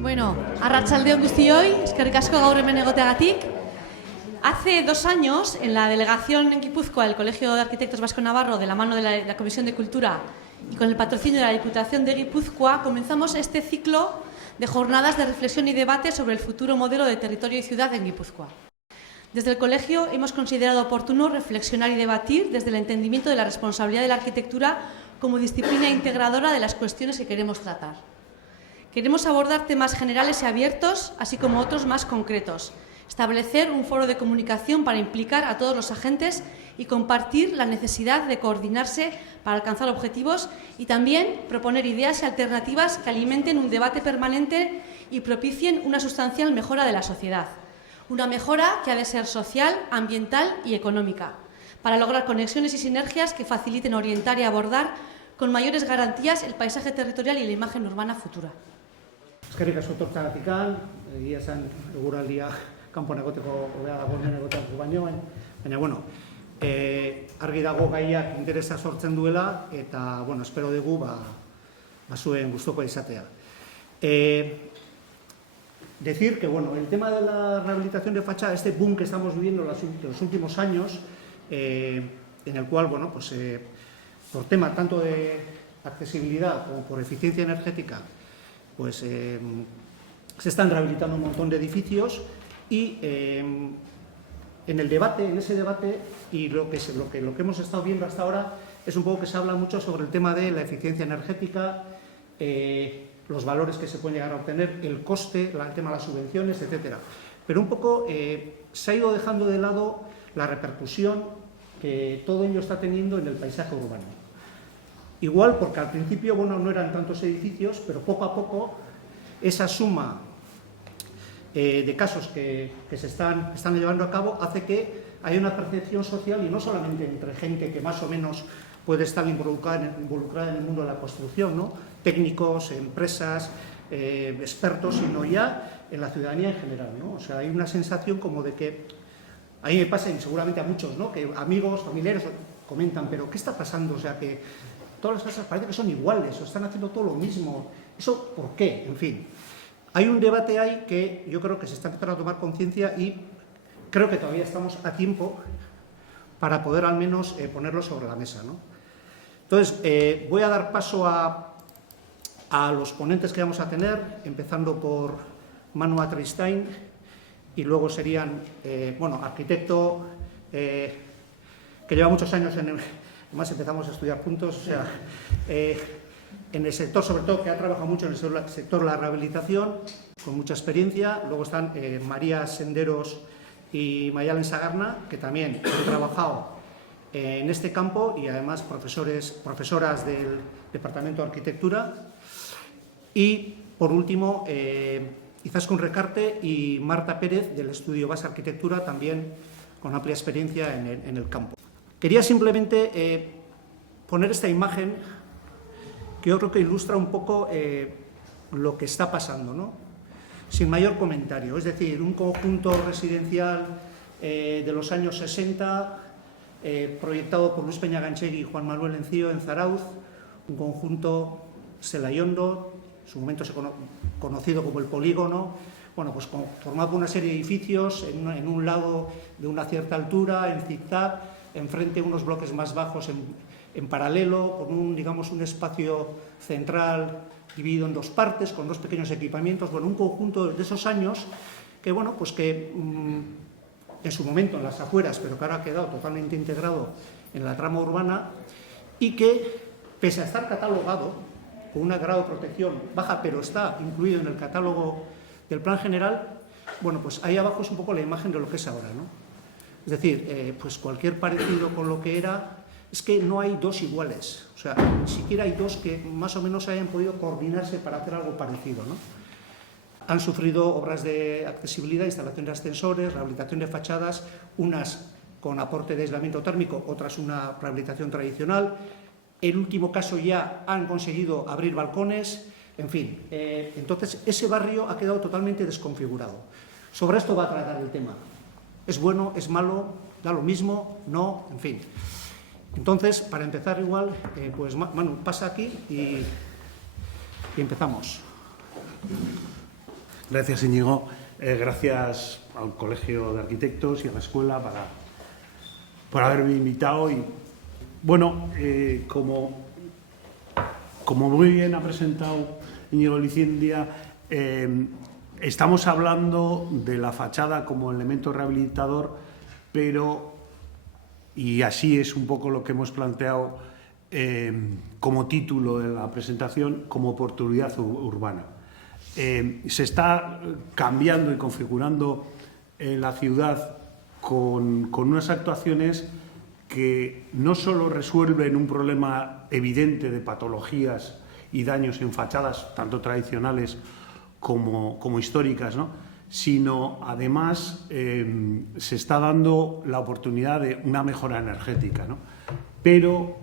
Bueno, arratsaldeon guztioi, eskerrik asko gaur hemen egoteagatik. Hace 2 años, en la delegación en Guipúzcoa del Colegio de Arquitectos Vasco Navarro, de la mano de la Comisión de Cultura y con el patrocinio de la Diputación de Guipúzcoa, comenzamos este ciclo de jornadas de reflexión y debate sobre el futuro modelo de territorio y ciudad en Guipúzcoa. Desde el colegio hemos considerado oportuno reflexionar y debatir desde el entendimiento de la responsabilidad de la arquitectura como disciplina integradora de las cuestiones que queremos tratar. Queremos abordar temas generales y abiertos, así como otros más concretos, establecer un foro de comunicación para implicar a todos los agentes y compartir la necesidad de coordinarse para alcanzar objetivos y también proponer ideas y alternativas que alimenten un debate permanente y propicien una sustancial mejora de la sociedad. Una mejora que ha de ser social, ambiental y económica, para lograr conexiones y sinergias que faciliten orientar y abordar con mayores garantías el paisaje territorial y la imagen urbana futura. Eskerrik asko tortzagatikan, egia esan eguraldia kanpoan egoteko hobea dago hemen egoteko baino, baina bueno, argi dago gaiak interesa sortzen duela eta bueno, espero dugu zuen gustukoa izatea. Decir que bueno, el tema de la rehabilitación de fachada, este boom que estamos viviendo en los últimos años, en el cual bueno, pues por tema tanto de accesibilidad como por eficiencia energética, pues se están rehabilitando un montón de edificios y en ese debate y lo que hemos estado viendo hasta ahora es un poco que se habla mucho sobre el tema de la eficiencia energética, los valores que se pueden llegar a obtener, el coste, el tema de las subvenciones, etcétera. Pero un poco se ha ido dejando de lado la repercusión que todo ello está teniendo en el paisaje urbano. Igual porque al principio bueno, no eran tantos edificios, pero poco a poco esa suma de casos que se están llevando a cabo hace que haya una percepción social y no solamente entre gente que más o menos puede estar involucrada en el mundo de la construcción, ¿no? Técnicos, empresas, expertos, sino ya en la ciudadanía en general, ¿no? O sea, hay una sensación como de que, a mí me pasa y seguramente a muchos, ¿no? Que amigos, familiares comentan, pero ¿qué está pasando? O sea, que todas las cosas parece que son iguales o están haciendo todo lo mismo. ¿Eso por qué? En fin, hay un debate ahí que yo creo que se está empezando a tomar conciencia y creo que todavía estamos a tiempo para poder al menos ponerlo sobre la mesa, ¿no? Entonces, voy a dar paso a los ponentes que vamos a tener, empezando por Manu Atristain y luego serían, bueno, arquitecto que lleva muchos años además empezamos a estudiar juntos, o sea, en el sector, sobre todo, que ha trabajado mucho en el sector de la rehabilitación, con mucha experiencia. Luego están María Senderos y Mayalen Sagarna, que también han trabajado en este campo y además profesoras del Departamento de Arquitectura. Y, por último, Izaskun Recarte y Marta Pérez, del Estudio Base Arquitectura, también con amplia experiencia en el campo. Quería simplemente poner esta imagen que yo creo que ilustra un poco lo que está pasando, ¿no? Sin mayor comentario. Es decir, un conjunto residencial de los años 60, proyectado por Luis Peñaganchegui y Juan Manuel Encío en Zarauz, un conjunto selayondo, en su momento conocido como el Polígono, bueno, pues formado por una serie de edificios en un lado de una cierta altura, en zigzag, enfrente unos bloques más bajos en paralelo, con un espacio central dividido en 2 partes, con 2 pequeños equipamientos, bueno, un conjunto de esos años que, bueno, pues que en su momento en las afueras, pero que ahora ha quedado totalmente integrado en la trama urbana y que, pese a estar catalogado con un grado de protección baja, pero está incluido en el catálogo del Plan General, bueno, pues ahí abajo es un poco la imagen de lo que es ahora, ¿no? Es decir, pues cualquier parecido con lo que era, es que no hay 2 iguales, o sea, ni siquiera hay 2 que más o menos hayan podido coordinarse para hacer algo parecido, ¿no? Han sufrido obras de accesibilidad, instalación de ascensores, rehabilitación de fachadas, unas con aporte de aislamiento térmico, otras una rehabilitación tradicional. El último caso ya han conseguido abrir balcones, en fin. Entonces, ese barrio ha quedado totalmente desconfigurado. Sobre esto va a tratar el tema. ¿Es bueno? ¿Es malo? ¿Da lo mismo? ¿No? En fin. Entonces, para empezar igual, pues Manu, pasa aquí y empezamos. Gracias, Íñigo. Gracias al Colegio de Arquitectos y a la escuela por haberme invitado. Y bueno, como muy bien ha presentado Íñigo Licindia, estamos hablando de la fachada como elemento rehabilitador, pero, y así es un poco lo que hemos planteado como título de la presentación, como oportunidad urbana. Se está cambiando y configurando la ciudad con unas actuaciones que no solo resuelven un problema evidente de patologías y daños en fachadas, tanto tradicionales como históricas, ¿no?, sino además se está dando la oportunidad de una mejora energética, ¿no? Pero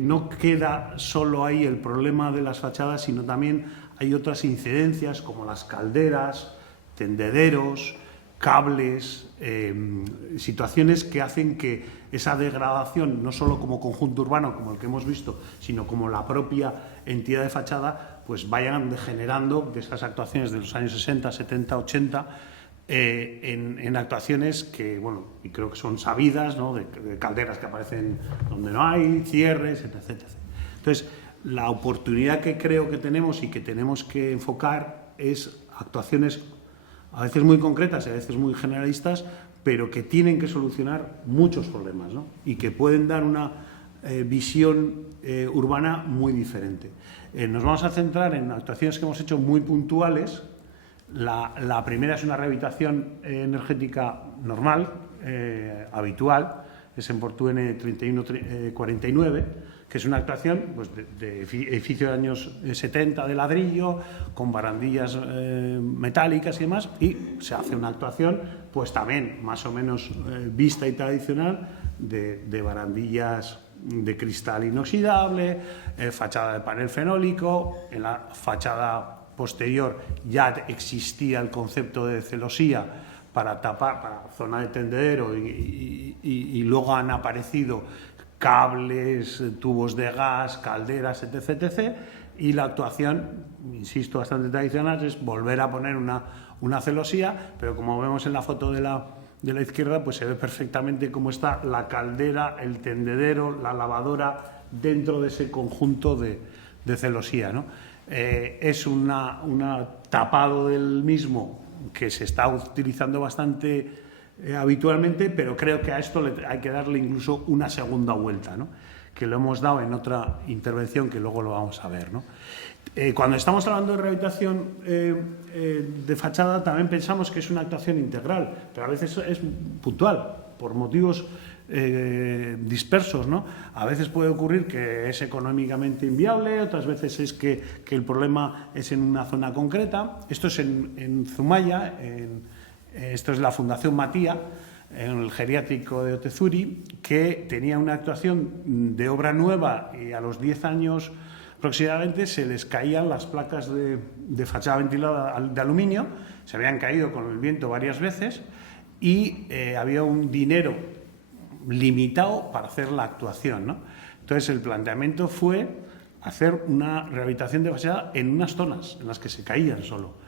no queda solo ahí el problema de las fachadas, sino también hay otras incidencias como las calderas, tendederos, cables, situaciones que hacen que esa degradación, no solo como conjunto urbano, como el que hemos visto, sino como la propia entidad de fachada, pues vayan degenerando de esas actuaciones de los años 60, 70, 80, en actuaciones que, bueno, y creo que son sabidas, ¿no?, de calderas que aparecen donde no hay, cierres, etc., etc. Entonces, la oportunidad que creo que tenemos y que tenemos que enfocar es actuaciones a veces muy concretas y a veces muy generalistas, pero que tienen que solucionar muchos problemas, ¿no?, y que pueden dar una visión urbana muy diferente. Nos vamos a centrar en actuaciones que hemos hecho muy puntuales. La primera es una rehabilitación energética normal, habitual, es en Portuene 3149, que es una actuación, pues, de edificio de años 70 de ladrillo, con barandillas metálicas y demás, y se hace una actuación, pues también más o menos vista y tradicional, de barandillas de cristal inoxidable, fachada de panel fenólico. En la fachada posterior ya existía el concepto de celosía para tapar, para zona de tendedero, y luego han aparecido cables, tubos de gas, calderas, etc., etc. Y la actuación, insisto, bastante tradicional, es volver a poner una celosía, pero como vemos en la foto de la izquierda, pues se ve perfectamente cómo está la caldera, el tendedero, la lavadora dentro de ese conjunto de celosía, ¿no? Es un tapado del mismo que se está utilizando bastante habitualmente, pero creo que a esto hay que darle incluso una segunda vuelta, ¿no?, que lo hemos dado en otra intervención que luego lo vamos a ver, ¿no? Cuando estamos hablando de rehabilitación de fachada, también pensamos que es una actuación integral, pero a veces es puntual, por motivos dispersos, ¿no? A veces puede ocurrir que es económicamente inviable, otras veces es que el problema es en una zona concreta. Esto es en Zumaya, esto es la Fundación Matía, en el geriátrico de Otezuri, que tenía una actuación de obra nueva, y a los 10 años aproximadamente se les caían las placas de fachada ventilada de aluminio, se habían caído con el viento varias veces, y había un dinero limitado para hacer la actuación, ¿no? Entonces el planteamiento fue hacer una rehabilitación de fachada en unas zonas en las que se caían solo.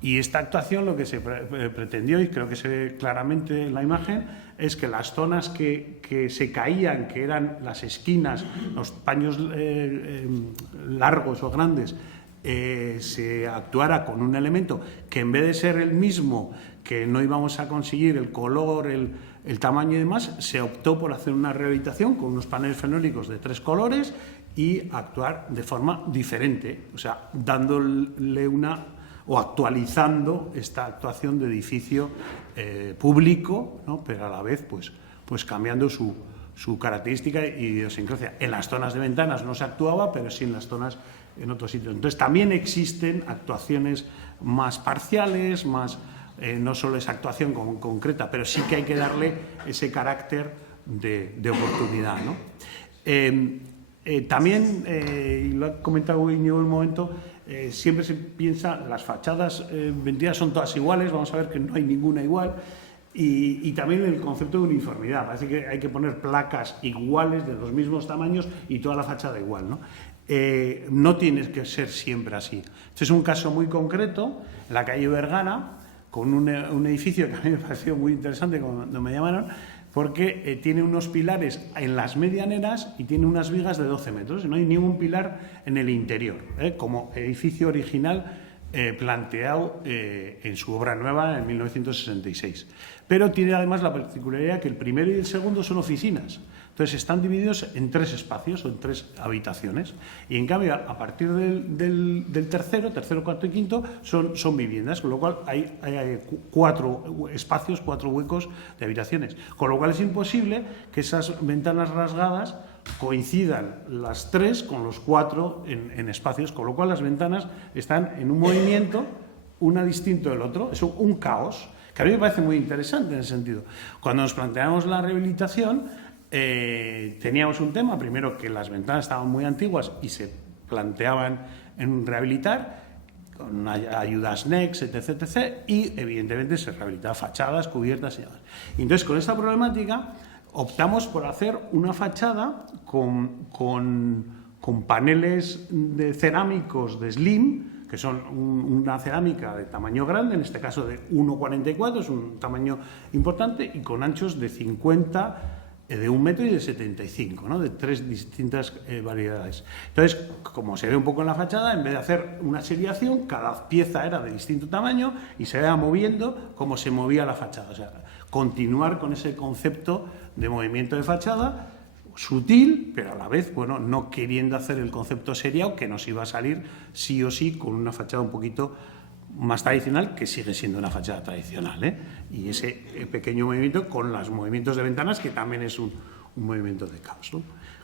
Y esta actuación, lo que se pretendió, y creo que se ve claramente en la imagen, es que las zonas que se caían, que eran las esquinas, los paños largos o grandes, se actuara con un elemento que, en vez de ser el mismo, que no íbamos a conseguir el color, el tamaño y demás, se optó por hacer una rehabilitación con unos paneles fenólicos de 3 colores y actuar de forma diferente, o sea, dándole o actualizando esta actuación de edificio público, ¿no?, pero a la vez pues cambiando su característica y idiosincrasia. En las zonas de ventanas no se actuaba, pero sí en las zonas en otros sitios. Entonces también existen actuaciones más parciales, más no solo esa actuación concreta, pero sí que hay que darle ese carácter de oportunidad, ¿no? También, y lo ha comentado Íñigo en un momento, siempre se piensa, las fachadas ventiladas son todas iguales, vamos a ver que no hay ninguna igual, y también el concepto de uniformidad, parece que hay que poner placas iguales de los mismos tamaños y toda la fachada igual, ¿no? no tiene que ser siempre así. Este es un caso muy concreto, en la calle Vergara, con un edificio que a mí me pareció muy interesante cuando me llamaron, porque tiene unos pilares en las medianeras y tiene unas vigas de 12 metros. No hay ningún pilar en el interior, como edificio original planteado en su obra nueva en 1966. Pero tiene además la particularidad que el primero y el segundo son oficinas. Entonces están divididos en 3 espacios o en 3 habitaciones. Y en cambio, a partir del tercero, cuarto y quinto, son viviendas, con lo cual hay 4 espacios, 4 huecos de habitaciones. Con lo cual es imposible que esas ventanas rasgadas coincidan las 3 con los 4 en espacios, con lo cual las ventanas están en un movimiento, una distinto del otro. Es un caos, que a mí me parece muy interesante en ese sentido. Cuando nos planteamos la rehabilitación, teníamos un tema, primero que las ventanas estaban muy antiguas y se planteaban en rehabilitar con ayudas NEX, etc., y evidentemente se rehabilitaban fachadas, cubiertas y demás. Y entonces con esta problemática optamos por hacer una fachada con paneles de cerámicos de slim, que son una cerámica de tamaño grande, en este caso de 1,44, es un tamaño importante, y con anchos de 50, de 1 metro y de 75, ¿no? De 3 distintas variedades. Entonces, como se ve un poco en la fachada, en vez de hacer una seriación, cada pieza era de distinto tamaño y se iba moviendo como se movía la fachada. O sea, continuar con ese concepto de movimiento de fachada, sutil, pero a la vez, bueno, no queriendo hacer el concepto seriado, que nos iba a salir sí o sí con una fachada un poquito más tradicional, que sigue siendo una fachada tradicional, y ese pequeño movimiento con los movimientos de ventanas, que también es un movimiento de caos, ¿no?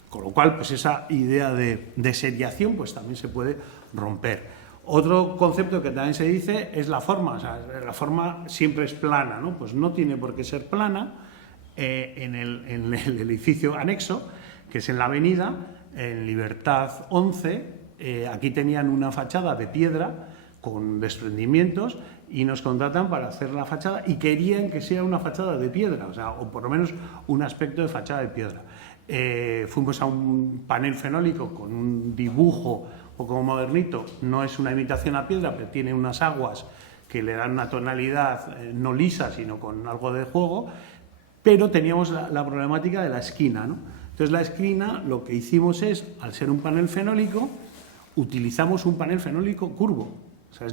Con lo cual, pues esa idea de seriación pues también se puede romper. Otro concepto que también se dice es la forma. O sea, la forma siempre es plana, ¿no? Pues no tiene por qué ser plana. En el edificio anexo, que es en la avenida, en Libertad 11, aquí tenían una fachada de piedra con desprendimientos y nos contratan para hacer la fachada y querían que sea una fachada de piedra, o sea, o por lo menos un aspecto de fachada de piedra. Fuimos a un panel fenólico con un dibujo un poco modernito, no es una imitación a piedra, pero tiene unas aguas que le dan una tonalidad no lisa, sino con algo de juego, pero teníamos la problemática de la esquina, ¿no? Entonces la esquina lo que hicimos es, al ser un panel fenólico, utilizamos un panel fenólico curvo. O sea,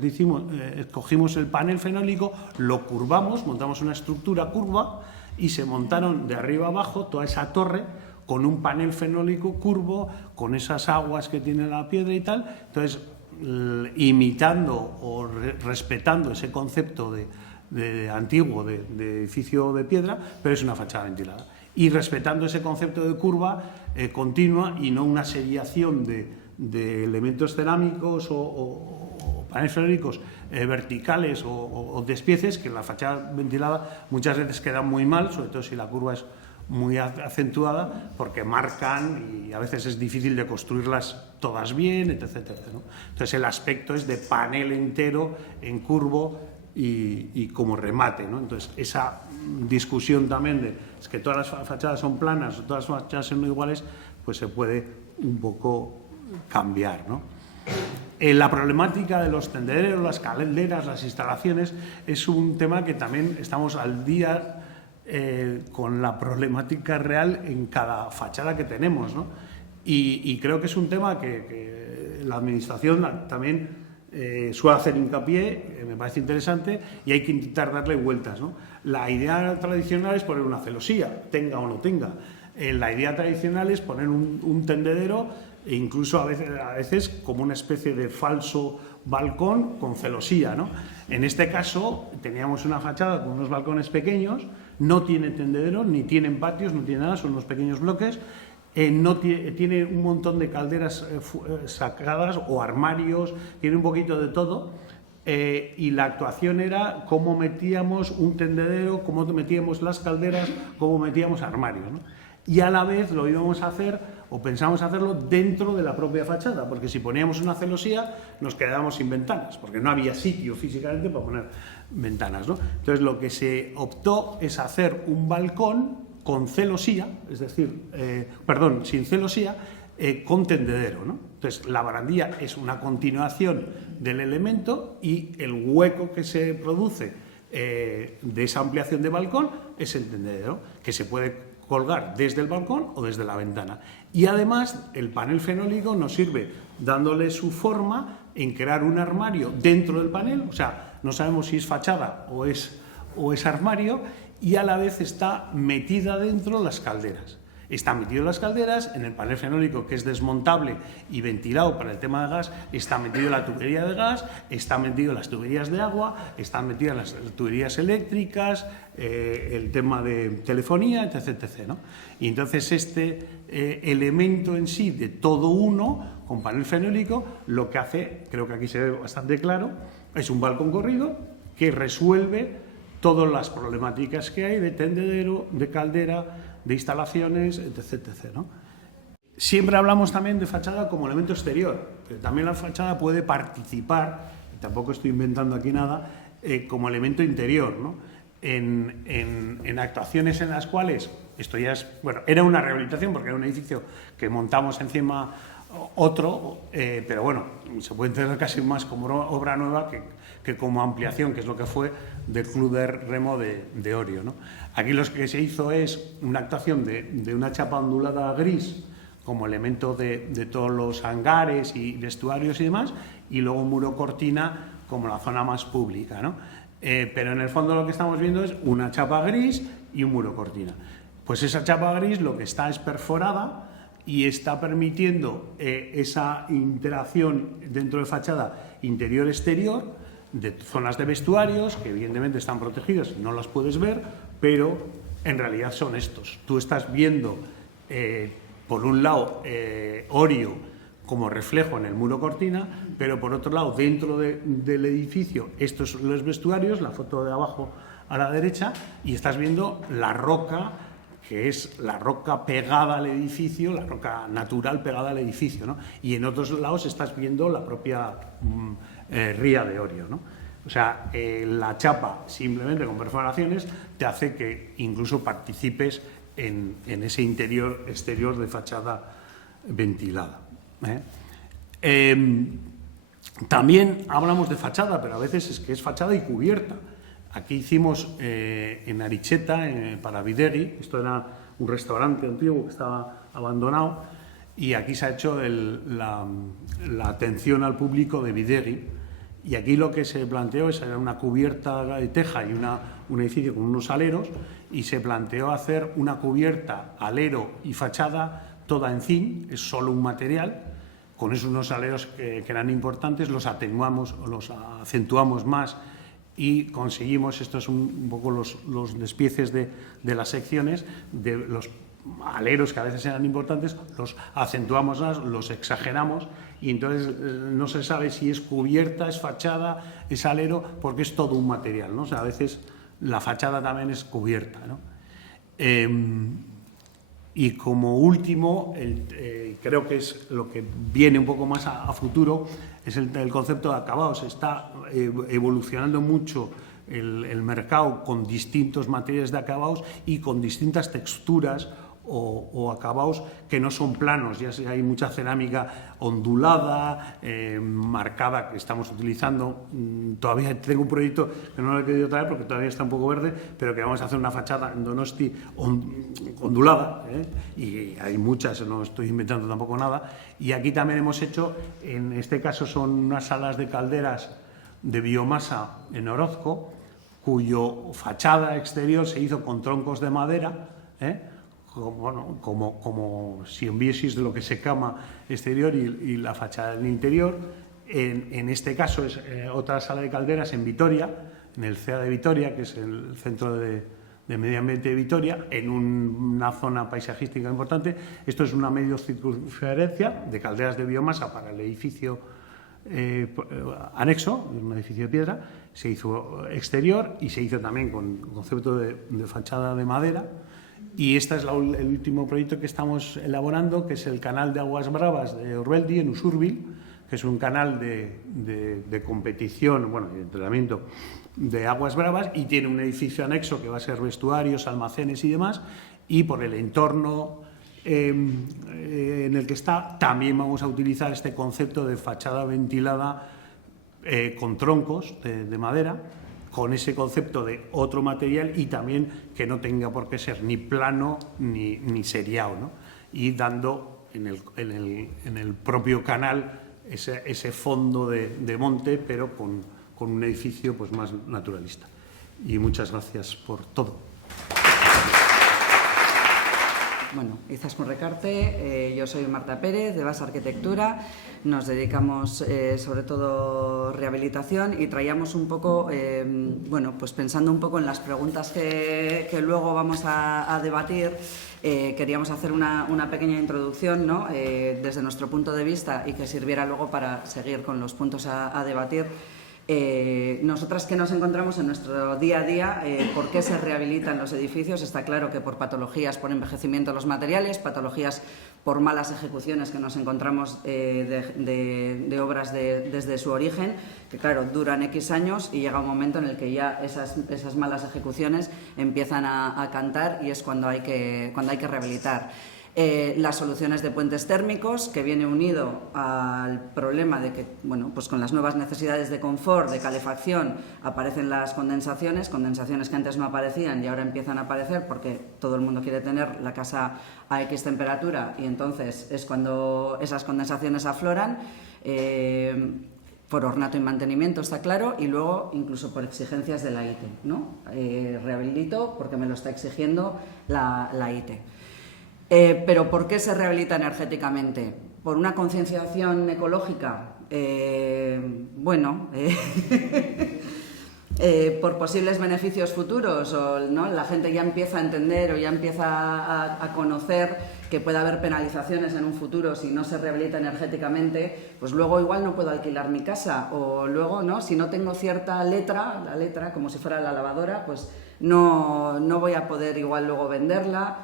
cogimos el panel fenólico, lo curvamos, montamos una estructura curva y se montaron de arriba abajo toda esa torre con un panel fenólico curvo, con esas aguas que tiene la piedra y tal. Entonces, imitando o respetando ese concepto de antiguo de edificio de piedra, pero es una fachada ventilada. Y respetando ese concepto de curva continua y no una seriación de elementos cerámicos o paneles fenólicos verticales o despieces, que en la fachada ventilada muchas veces quedan muy mal, sobre todo si la curva es muy acentuada, porque marcan y a veces es difícil de construirlas todas bien, etc., ¿no? Entonces el aspecto es de panel entero en curvo y como remate, ¿no? Entonces esa discusión también de es que todas las fachadas son planas o todas las fachadas son iguales, pues se puede un poco cambiar, ¿no? La problemática de los tendederos, las calderas, las instalaciones, es un tema que también estamos al día con la problemática real en cada fachada que tenemos, ¿no? Y creo que es un tema que la Administración también suele hacer hincapié, me parece interesante, y hay que intentar darle vueltas, ¿no? La idea tradicional es poner una celosía, tenga o no tenga. La idea tradicional es poner un tendedero, e incluso a veces como una especie de falso balcón con celosía, ¿no? En este caso teníamos una fachada con unos balcones pequeños, no tiene tendedero, ni tienen patios, no tiene nada, son unos pequeños bloques, tiene un montón de calderas sacadas o armarios, tiene un poquito de todo, y la actuación era cómo metíamos un tendedero, cómo metíamos las calderas, cómo metíamos armarios, ¿no? Y a la vez lo íbamos a hacer, o pensamos hacerlo, dentro de la propia fachada, porque si poníamos una celosía nos quedábamos sin ventanas, porque no había sitio físicamente para poner ventanas, ¿no? Entonces lo que se optó es hacer un balcón con celosía, es decir, sin celosía, con tendedero, ¿no? Entonces, la barandilla es una continuación del elemento y el hueco que se produce de esa ampliación de balcón es el tendedero, que se puede colgar desde el balcón o desde la ventana. Y además, el panel fenólico nos sirve dándole su forma en crear un armario dentro del panel, o sea, no sabemos si es fachada o es armario, y a la vez está metida dentro las calderas. Está metido las calderas, en el panel fenólico, que es desmontable y ventilado para el tema de gas, está metido la tubería de gas, está metido las tuberías de agua, están metidas las tuberías eléctricas, el tema de telefonía, etc. etc., ¿no? Y entonces este elemento en sí de todo uno, con panel fenólico, lo que hace, creo que aquí se ve bastante claro, es un balcón corrido que resuelve todas las problemáticas que hay de tendedero, de caldera, de instalaciones, etc. etc., ¿no? Siempre hablamos también de fachada como elemento exterior, pero también la fachada puede participar, y tampoco estoy inventando aquí nada, como elemento interior, ¿no? En actuaciones en las cuales, esto ya es, bueno, era una rehabilitación porque era un edificio que montamos encima otro, pero bueno, se puede entender casi más como obra nueva que como ampliación, que es lo que fue del Club de Remo de Orio, ¿no? Aquí lo que se hizo es una actuación de una chapa ondulada gris como elemento de todos los hangares y vestuarios y demás, y luego un muro cortina como la zona más pública, ¿no? Pero en el fondo lo que estamos viendo es una chapa gris y un muro cortina. Pues esa chapa gris lo que está es perforada y está permitiendo esa interacción dentro de fachada interior-exterior de zonas de vestuarios que evidentemente están protegidas y no las puedes ver, pero en realidad son estos. Tú estás viendo, por un lado, Orio como reflejo en el muro cortina, pero por otro lado, dentro del edificio, estos son los vestuarios, la foto de abajo a la derecha, y estás viendo la roca, que es la roca pegada al edificio, la roca natural pegada al edificio, ¿no? Y en otros lados estás viendo la propia ría de Orio, ¿no? O sea, la chapa, simplemente con perforaciones, te hace que incluso participes en ese interior-exterior de fachada ventilada. También hablamos de fachada, pero a veces es que es fachada y cubierta. Aquí hicimos en Aricheta, para Bidegui, esto era un restaurante antiguo que estaba abandonado, y aquí se ha hecho la atención al público de Bidegui, y aquí lo que se planteó es una cubierta de teja y un edificio con unos aleros, y se planteó hacer una cubierta, alero y fachada toda en zinc, es solo un material. Con esos unos aleros que eran importantes, los atenuamos o los acentuamos más y conseguimos, estos son un poco los despieces de las secciones, de los aleros que a veces eran importantes, los acentuamos más, los exageramos, y entonces no se sabe si es cubierta, es fachada, es alero, porque es todo un material, ¿no? O sea, a veces la fachada también es cubierta, ¿no? Y como último, creo que es lo que viene un poco más a futuro, es el concepto de acabados. Está evolucionando mucho el mercado con distintos materiales de acabados y con distintas texturas o acabados que no son planos. Ya hay mucha cerámica ondulada, marcada, que estamos utilizando. Todavía tengo un proyecto que no lo he querido traer porque todavía está un poco verde, pero que vamos a hacer una fachada en Donosti ondulada, y hay muchas, no estoy inventando tampoco nada. Y aquí también hemos hecho, en este caso son unas salas de calderas de biomasa en Orozco, cuyo fachada exterior se hizo con troncos de madera, como simbiosis de lo que se cama exterior y la fachada del interior. En este caso es otra sala de calderas en Vitoria, en el CEA de Vitoria, que es el Centro de Medio Ambiente de Vitoria, en una zona paisajística importante. Esto es una medio circunferencia de calderas de biomasa para el edificio anexo, un edificio de piedra. Se hizo exterior y se hizo también con concepto de fachada de madera. Y este es el último proyecto que estamos elaborando, que es el canal de Aguas Bravas de Urbeldi, en Usurbil, que es un canal de competición, bueno, de entrenamiento de Aguas Bravas, y tiene un edificio anexo que va a ser vestuarios, almacenes y demás, y por el entorno en el que está, también vamos a utilizar este concepto de fachada ventilada con troncos de madera, con ese concepto de otro material y también que no tenga por qué ser ni plano ni seriado, ¿no? Y dando en el propio canal ese fondo de monte, pero con un edificio pues más naturalista. Y muchas gracias por todo. Bueno, Izaskun Recarte, yo soy Marta Pérez, de Basa Arquitectura. Nos dedicamos sobre todo rehabilitación y traíamos un poco, bueno, pues pensando un poco en las preguntas que luego vamos a debatir, queríamos hacer una pequeña introducción, ¿no? Desde nuestro punto de vista y que sirviera luego para seguir con los puntos a debatir. Nosotras que nos encontramos en nuestro día a día, ¿por qué se rehabilitan los edificios? Está claro que por patologías, por envejecimiento de los materiales, patologías por malas ejecuciones que nos encontramos de obras desde su origen, que claro, duran X años y llega un momento en el que ya esas malas ejecuciones empiezan a cantar y es cuando hay que rehabilitar. Las soluciones de puentes térmicos, que viene unido al problema de que, bueno, pues con las nuevas necesidades de confort, de calefacción, aparecen las condensaciones que antes no aparecían y ahora empiezan a aparecer porque todo el mundo quiere tener la casa a X temperatura y entonces es cuando esas condensaciones afloran. Por ornato y mantenimiento, está claro, y luego incluso por exigencias de la ITE, ¿no? Rehabilito porque me lo está exigiendo la ITE. Pero ¿por qué se rehabilita energéticamente? ¿Por una concienciación ecológica? Bueno, por posibles beneficios futuros, o ¿no? La gente ya empieza a entender o ya empieza a conocer que puede haber penalizaciones en un futuro si no se rehabilita energéticamente, pues luego igual no puedo alquilar mi casa, o luego, ¿no? Si no tengo cierta letra, la letra como si fuera la lavadora, pues no voy a poder igual luego venderla.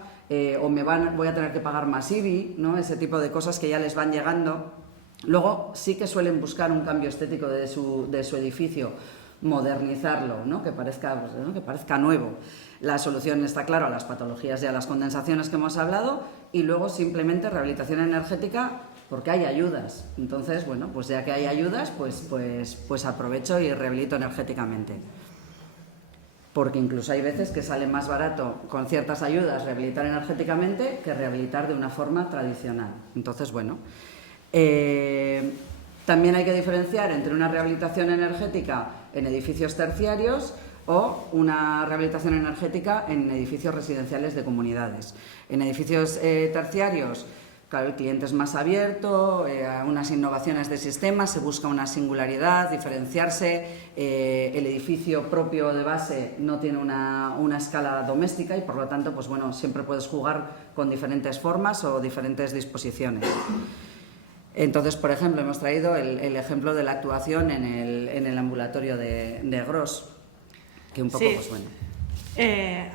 O voy a tener que pagar más IBI, ¿no? Ese tipo de cosas que ya les van llegando. Luego sí que suelen buscar un cambio estético de su edificio, modernizarlo, ¿no? Que parezca nuevo. La solución está claro a las patologías y a las condensaciones que hemos hablado y luego simplemente rehabilitación energética porque hay ayudas. Entonces, bueno, pues ya que hay ayudas, pues aprovecho y rehabilito energéticamente. Porque incluso hay veces que sale más barato con ciertas ayudas rehabilitar energéticamente que rehabilitar de una forma tradicional. Entonces, bueno, también hay que diferenciar entre una rehabilitación energética en edificios terciarios o una rehabilitación energética en edificios residenciales de comunidades. En edificios terciarios, claro, el cliente es más abierto, unas innovaciones de sistemas, se busca una singularidad, diferenciarse, el edificio propio de base no tiene una escala doméstica y por lo tanto, pues bueno, siempre puedes jugar con diferentes formas o diferentes disposiciones. Entonces, por ejemplo, hemos traído el ejemplo de la actuación en el ambulatorio de Gros, que un poco, sí. Pues bueno.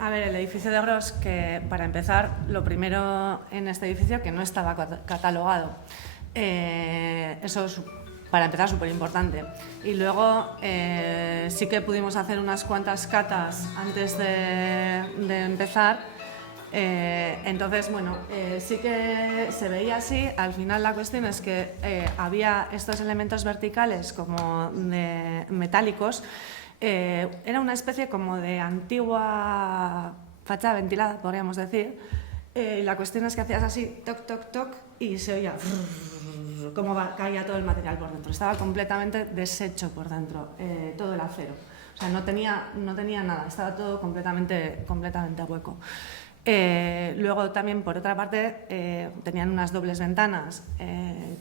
A ver, el edificio de Gros, que para empezar, lo primero en este edificio que no estaba catalogado. Eso es, para empezar, súper importante. Y luego sí que pudimos hacer unas cuantas catas antes de empezar. Entonces, bueno, sí que se veía así. Al final la cuestión es que había estos elementos verticales como de metálicos. Era una especie como de antigua fachada ventilada, podríamos decir. La cuestión es que hacías así, toc, toc, toc, y se oía cómo caía todo el material por dentro. Estaba completamente deshecho por dentro, todo el acero. O sea, no tenía nada, estaba todo completamente hueco. Luego también, por otra parte, tenían unas dobles ventanas,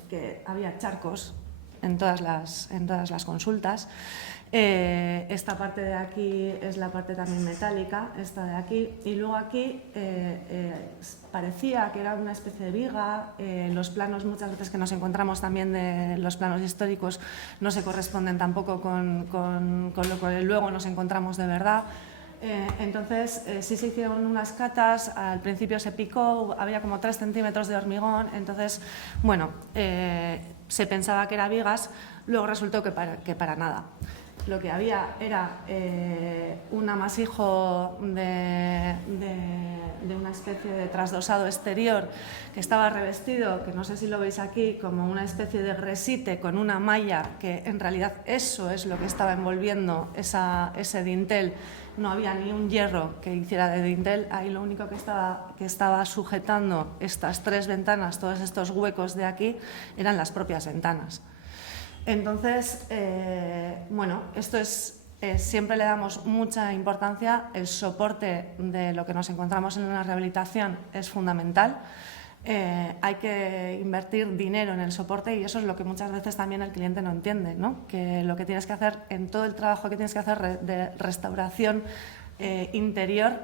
que había charcos en todas las consultas. Esta parte de aquí es la parte también metálica, esta de aquí, y luego aquí parecía que era una especie de viga. Los planos, muchas veces que nos encontramos también de los planos históricos, no se corresponden tampoco con lo que luego nos encontramos de verdad. Entonces sí se hicieron unas catas, al principio se picó, había como 3 centímetros de hormigón, entonces, bueno, se pensaba que era vigas, luego resultó que para nada. lo que había era un amasijo de una especie de trasdosado exterior que estaba revestido, que no sé si lo veis aquí, como una especie de gresite con una malla, que en realidad eso es lo que estaba envolviendo ese dintel. No había ni un hierro que hiciera de dintel, ahí lo único que estaba sujetando estas 3 ventanas, todos estos huecos de aquí, eran las propias ventanas. Entonces, bueno, esto es, siempre le damos mucha importancia, el soporte de lo que nos encontramos en una rehabilitación es fundamental. Hay que invertir dinero en el soporte y eso es lo que muchas veces también el cliente no entiende, ¿no? Que lo que tienes que hacer en todo el trabajo que tienes que hacer de restauración interior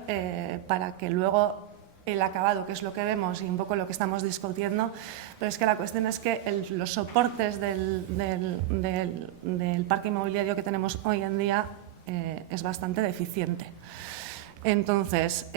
para que luego el acabado, que es lo que vemos y un poco lo que estamos discutiendo, pero es que la cuestión es que los soportes del parque inmobiliario que tenemos hoy en día es bastante deficiente. Entonces,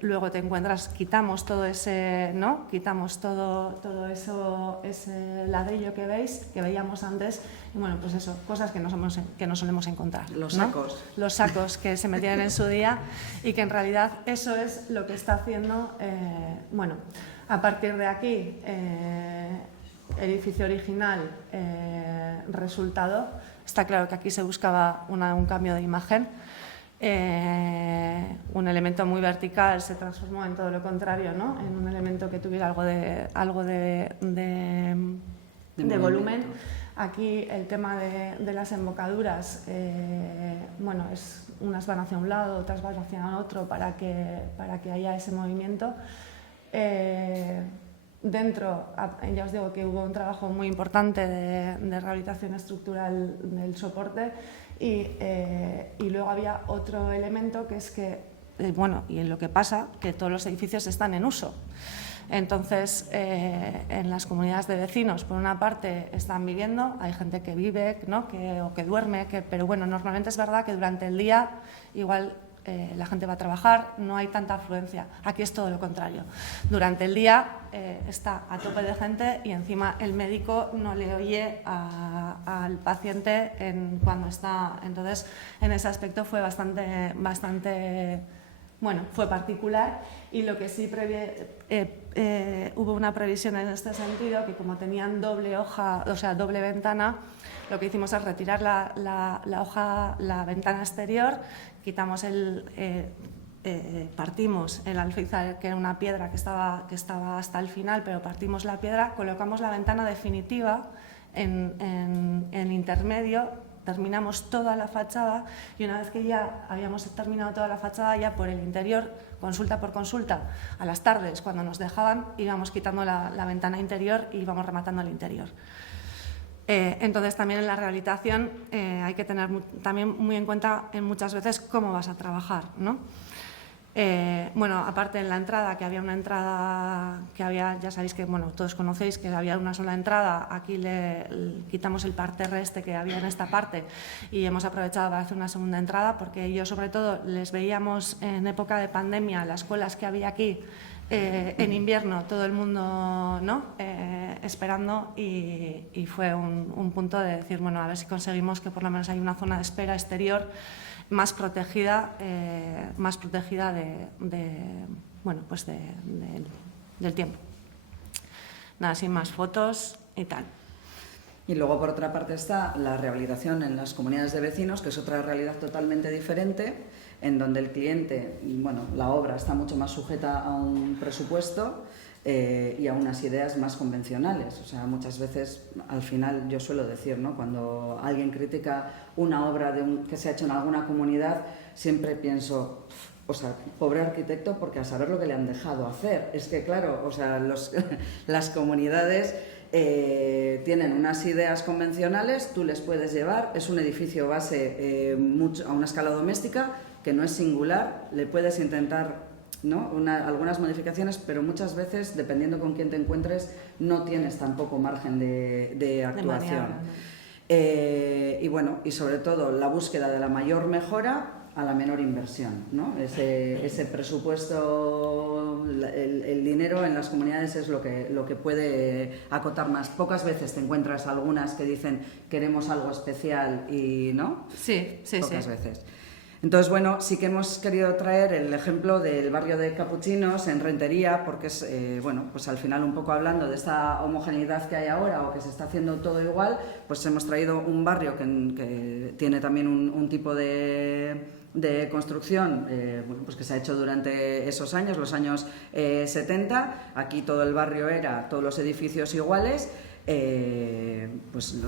luego te encuentras, quitamos todo ese, ¿no? Quitamos todo eso, ese ladrillo que veis, que veíamos antes, y bueno, pues eso, cosas que no solemos encontrar. Los ¿no? sacos. Los sacos que se metían en su día y que en realidad eso es lo que está haciendo, bueno, a partir de aquí, edificio original, resultado, está claro que aquí se buscaba un cambio de imagen. Un elemento muy vertical se transformó en todo lo contrario, ¿no? En un elemento que tuviera algo de volumen. Aquí el tema de las embocaduras, bueno, unas van hacia un lado, otras van hacia otro para que haya ese movimiento. Dentro, ya os digo que hubo un trabajo muy importante de rehabilitación estructural del soporte. Y luego había otro elemento que es que, bueno, y en lo que pasa, que todos los edificios están en uso. Entonces, en las comunidades de vecinos, por una parte, están viviendo, hay gente que vive, ¿no? o que duerme, pero bueno, normalmente es verdad que durante el día igual la gente va a trabajar, no hay tanta afluencia. Aquí es todo lo contrario. Durante el día está a tope de gente y encima el médico no le oye al paciente cuando está. Entonces, en ese aspecto fue bastante bueno, fue particular y lo que sí hubo una previsión en este sentido, que como tenían doble hoja, o sea, doble ventana, lo que hicimos es retirar la ventana exterior, quitamos partimos el alféizar, que era una piedra que estaba hasta el final, pero partimos la piedra, colocamos la ventana definitiva en intermedio, terminamos toda la fachada y una vez que ya habíamos terminado toda la fachada, ya por el interior, consulta por consulta, a las tardes, cuando nos dejaban, íbamos quitando la ventana interior y íbamos rematando el interior. Entonces, también en la rehabilitación hay que tener también muy en cuenta muchas veces cómo vas a trabajar, ¿no? Bueno, aparte en la entrada, que había una entrada que había, ya sabéis que, bueno, todos conocéis que había una sola entrada, aquí quitamos el parterre que había en esta parte y hemos aprovechado para hacer una segunda entrada, porque yo sobre todo les veíamos en época de pandemia, las colas que había aquí, en invierno, todo el mundo, ¿no? Esperando y fue un punto de decir, bueno, a ver si conseguimos que por lo menos hay una zona de espera exterior más protegida bueno, pues del tiempo. Nada, sin más fotos y tal. Y luego, por otra parte, está la rehabilitación en las comunidades de vecinos, que es otra realidad totalmente diferente, en donde el cliente, bueno, la obra está mucho más sujeta a un presupuesto y a unas ideas más convencionales. O sea, muchas veces, al final, yo suelo decir, ¿no? Cuando alguien critica una obra que se ha hecho en alguna comunidad, siempre pienso, o sea, pobre arquitecto, porque a saber lo que le han dejado hacer. Es que, claro, o sea, las comunidades tienen unas ideas convencionales, tú les puedes llevar, es un edificio base a una escala doméstica, que no es singular, le puedes intentar, ¿no? Algunas modificaciones, pero muchas veces, dependiendo con quién te encuentres, no tienes tampoco margen de actuación. Y bueno, y sobre todo la búsqueda de la mayor mejora a la menor inversión, ¿no? Ese presupuesto, el dinero en las comunidades es lo que puede acotar más. Pocas veces te encuentras algunas que dicen queremos algo especial y no. Sí. Pocas veces. Entonces, bueno, sí que hemos querido traer el ejemplo del barrio de Capuchinos en Rentería, porque es, bueno, pues al final un poco hablando de esta homogeneidad que hay ahora o que se está haciendo todo igual, pues hemos traído un barrio que tiene también un tipo de construcción bueno, pues que se ha hecho durante esos años, los años 70. Aquí todo el barrio era, todos los edificios iguales. Pues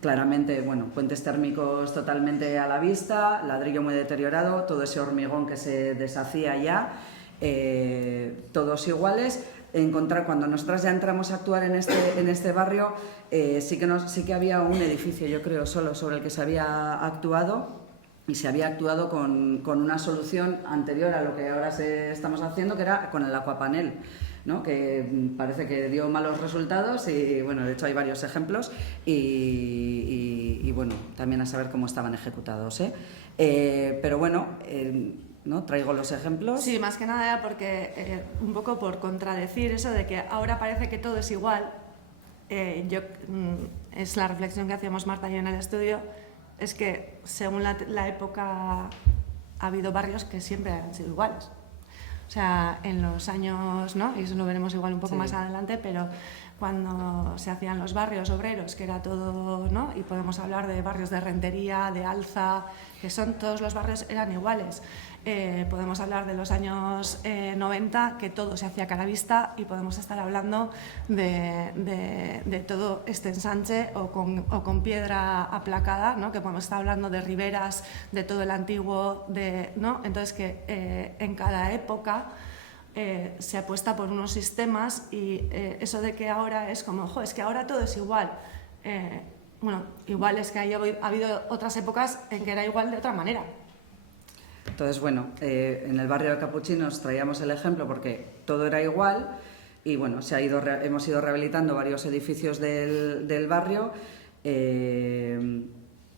claramente, bueno, puentes térmicos totalmente a la vista, ladrillo muy deteriorado, todo ese hormigón que se deshacía ya, todos iguales. Cuando nosotras ya entramos a actuar en este barrio, sí que había un edificio, yo creo, solo sobre el que se había actuado. Y se había actuado con una solución anterior a lo que ahora estamos haciendo, que era con el aquapanel, ¿no? Que parece que dio malos resultados y, bueno, de hecho hay varios ejemplos y bueno, también a saber cómo estaban ejecutados, pero bueno, ¿no? Traigo los ejemplos. Sí, más que nada porque un poco por contradecir eso de que ahora parece que todo es igual. Es la reflexión que hacíamos Marta y yo en el estudio. Es que según la época ha habido barrios que siempre han sido iguales. O sea, en los años, ¿no? Y eso lo veremos igual un poco más adelante, pero cuando se hacían los barrios obreros, que era todo, ¿no? Y podemos hablar de barrios de Rentería, de Alza, que todos los barrios eran iguales. Podemos hablar de los años 90, que todo se hacía cara a vista, y podemos estar hablando de todo este ensanche o con piedra aplacada, ¿no? Que podemos estar hablando de riberas, de todo el antiguo, ¿no? Entonces que en cada época se apuesta por unos sistemas y eso de que ahora es como, es que ahora todo es igual. Bueno, igual es que ha habido otras épocas en que era igual de otra manera. Entonces, bueno, en el barrio de Capuchinos traíamos el ejemplo porque todo era igual y, bueno, hemos ido rehabilitando varios edificios del barrio,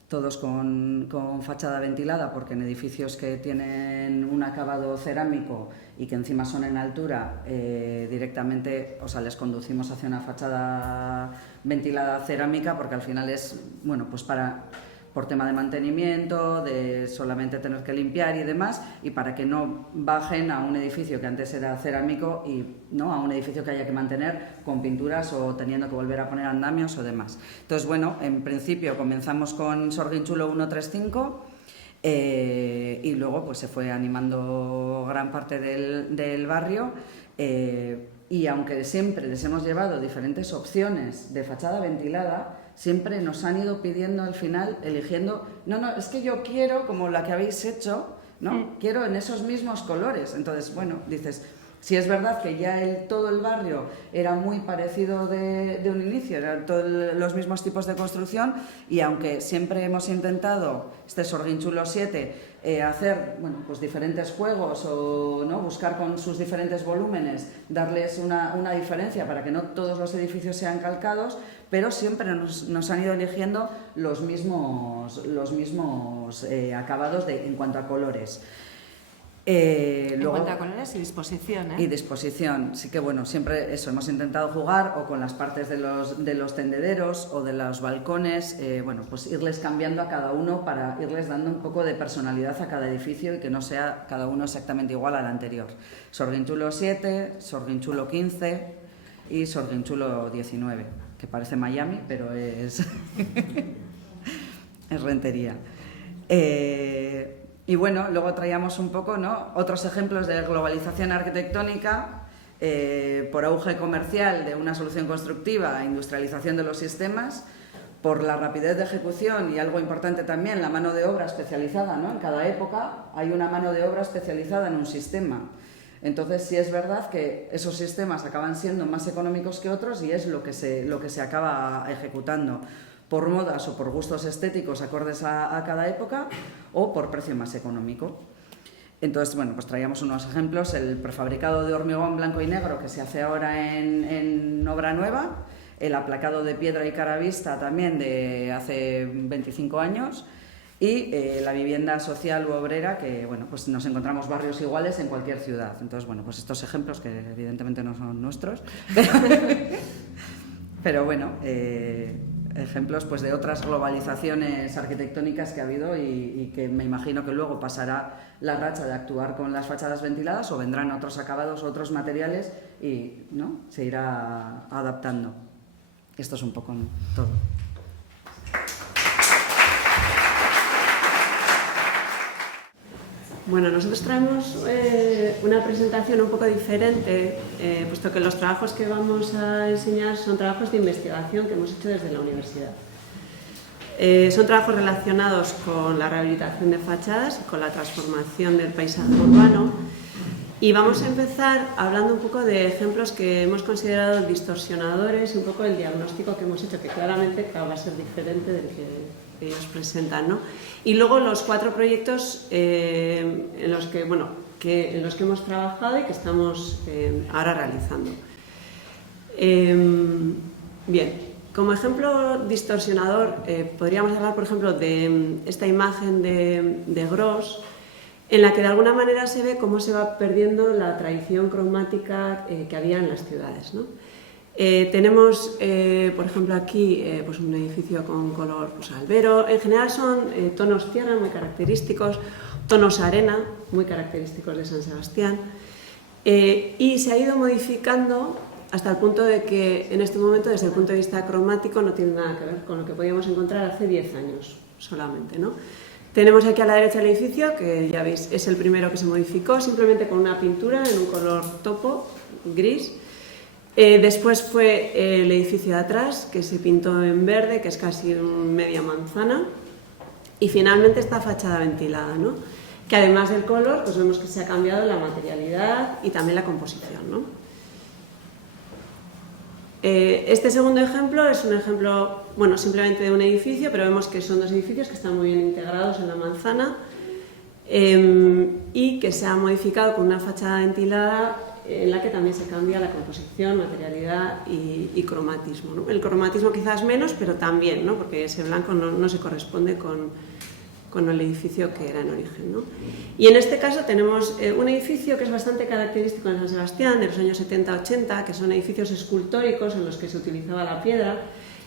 todos con fachada ventilada, porque en edificios que tienen un acabado cerámico y que encima son en altura, directamente, o sea, les conducimos hacia una fachada ventilada cerámica, porque al final es, bueno, pues por tema de mantenimiento, de solamente tener que limpiar y demás, y para que no bajen a un edificio que antes era cerámico y no a un edificio que haya que mantener con pinturas o teniendo que volver a poner andamios o demás. Entonces, bueno, en principio comenzamos con Sorguinchulo 135 y luego pues se fue animando gran parte del barrio, y aunque siempre les hemos llevado diferentes opciones de fachada ventilada, siempre nos han ido pidiendo al final, eligiendo, no, es que yo quiero como la que habéis hecho, ¿no? Quiero en esos mismos colores. Entonces, bueno, dices, si es verdad que ya todo el barrio era muy parecido de un inicio, eran todos los mismos tipos de construcción, y aunque siempre hemos intentado, Sorguinchulo 7, hacer, bueno, pues diferentes juegos o, ¿no?, buscar con sus diferentes volúmenes, darles una diferencia para que no todos los edificios sean calcados, pero siempre nos han ido eligiendo los mismos acabados en cuanto a colores. En cuanto a colores y disposición, Y disposición, sí que, bueno, siempre eso, hemos intentado jugar o con las partes de los tendederos o de los balcones, bueno, pues irles cambiando a cada uno para irles dando un poco de personalidad a cada edificio y que no sea cada uno exactamente igual al anterior. Sorguinchulo 7, Sorguinchulo 15 y Sorguinchulo 19, que parece Miami, pero es, es Rentería. Y bueno, luego traíamos un poco, ¿no?, otros ejemplos de globalización arquitectónica, por auge comercial de una solución constructiva, industrialización de los sistemas, por la rapidez de ejecución y algo importante también, la mano de obra especializada, ¿no? En cada época hay una mano de obra especializada en un sistema. Entonces, sí es verdad que esos sistemas acaban siendo más económicos que otros y es lo que se acaba ejecutando, por modas o por gustos estéticos acordes a cada época o por precio más económico. Entonces, bueno, pues traíamos unos ejemplos, el prefabricado de hormigón blanco y negro que se hace ahora en obra nueva, el aplacado de piedra y cara vista también de hace 25 años, y la vivienda social u obrera, que bueno, pues nos encontramos barrios iguales en cualquier ciudad. Entonces, bueno, pues estos ejemplos, que evidentemente no son nuestros, pero bueno, ejemplos pues de otras globalizaciones arquitectónicas que ha habido y que me imagino que luego pasará la racha de actuar con las fachadas ventiladas o vendrán otros acabados, otros materiales y, ¿no?, se irá adaptando. Esto es un poco todo. Bueno, nosotros traemos una presentación un poco diferente, puesto que los trabajos que vamos a enseñar son trabajos de investigación que hemos hecho desde la universidad. Son trabajos relacionados con la rehabilitación de fachadas y con la transformación del paisaje urbano. Y vamos a empezar hablando un poco de ejemplos que hemos considerado distorsionadores y un poco el diagnóstico que hemos hecho, que claramente va a ser diferente del que ellos presentan, ¿no? Y luego los 4 proyectos en los que hemos trabajado y que estamos ahora realizando. Bien, como ejemplo distorsionador podríamos hablar, por ejemplo, de esta imagen de Gros, en la que de alguna manera se ve cómo se va perdiendo la tradición cromática que había en las ciudades, ¿no? Tenemos, por ejemplo, aquí pues un edificio con color pues, albero. En general son tonos tierra muy característicos, tonos arena muy característicos de San Sebastián. Y se ha ido modificando hasta el punto de que en este momento, desde el punto de vista cromático, no tiene nada que ver con lo que podíamos encontrar hace 10 años solamente, ¿no? Tenemos aquí a la derecha el edificio, que ya veis es el primero que se modificó, simplemente con una pintura en un color topo, gris. Después fue el edificio de atrás, que se pintó en verde, que es casi media manzana. Y finalmente esta fachada ventilada, ¿no?, que además del color, pues vemos que se ha cambiado la materialidad y también la composición, ¿no? Este segundo ejemplo es un ejemplo, bueno, simplemente de un edificio, pero vemos que son 2 edificios que están muy bien integrados en la manzana y que se ha modificado con una fachada ventilada en la que también se cambia la composición, materialidad y cromatismo, ¿no? El cromatismo quizás menos, pero también, ¿no?, porque ese blanco no se corresponde con el edificio que era en origen, ¿no? Y en este caso tenemos un edificio que es bastante característico de San Sebastián, de los años 70-80, que son edificios escultóricos en los que se utilizaba la piedra.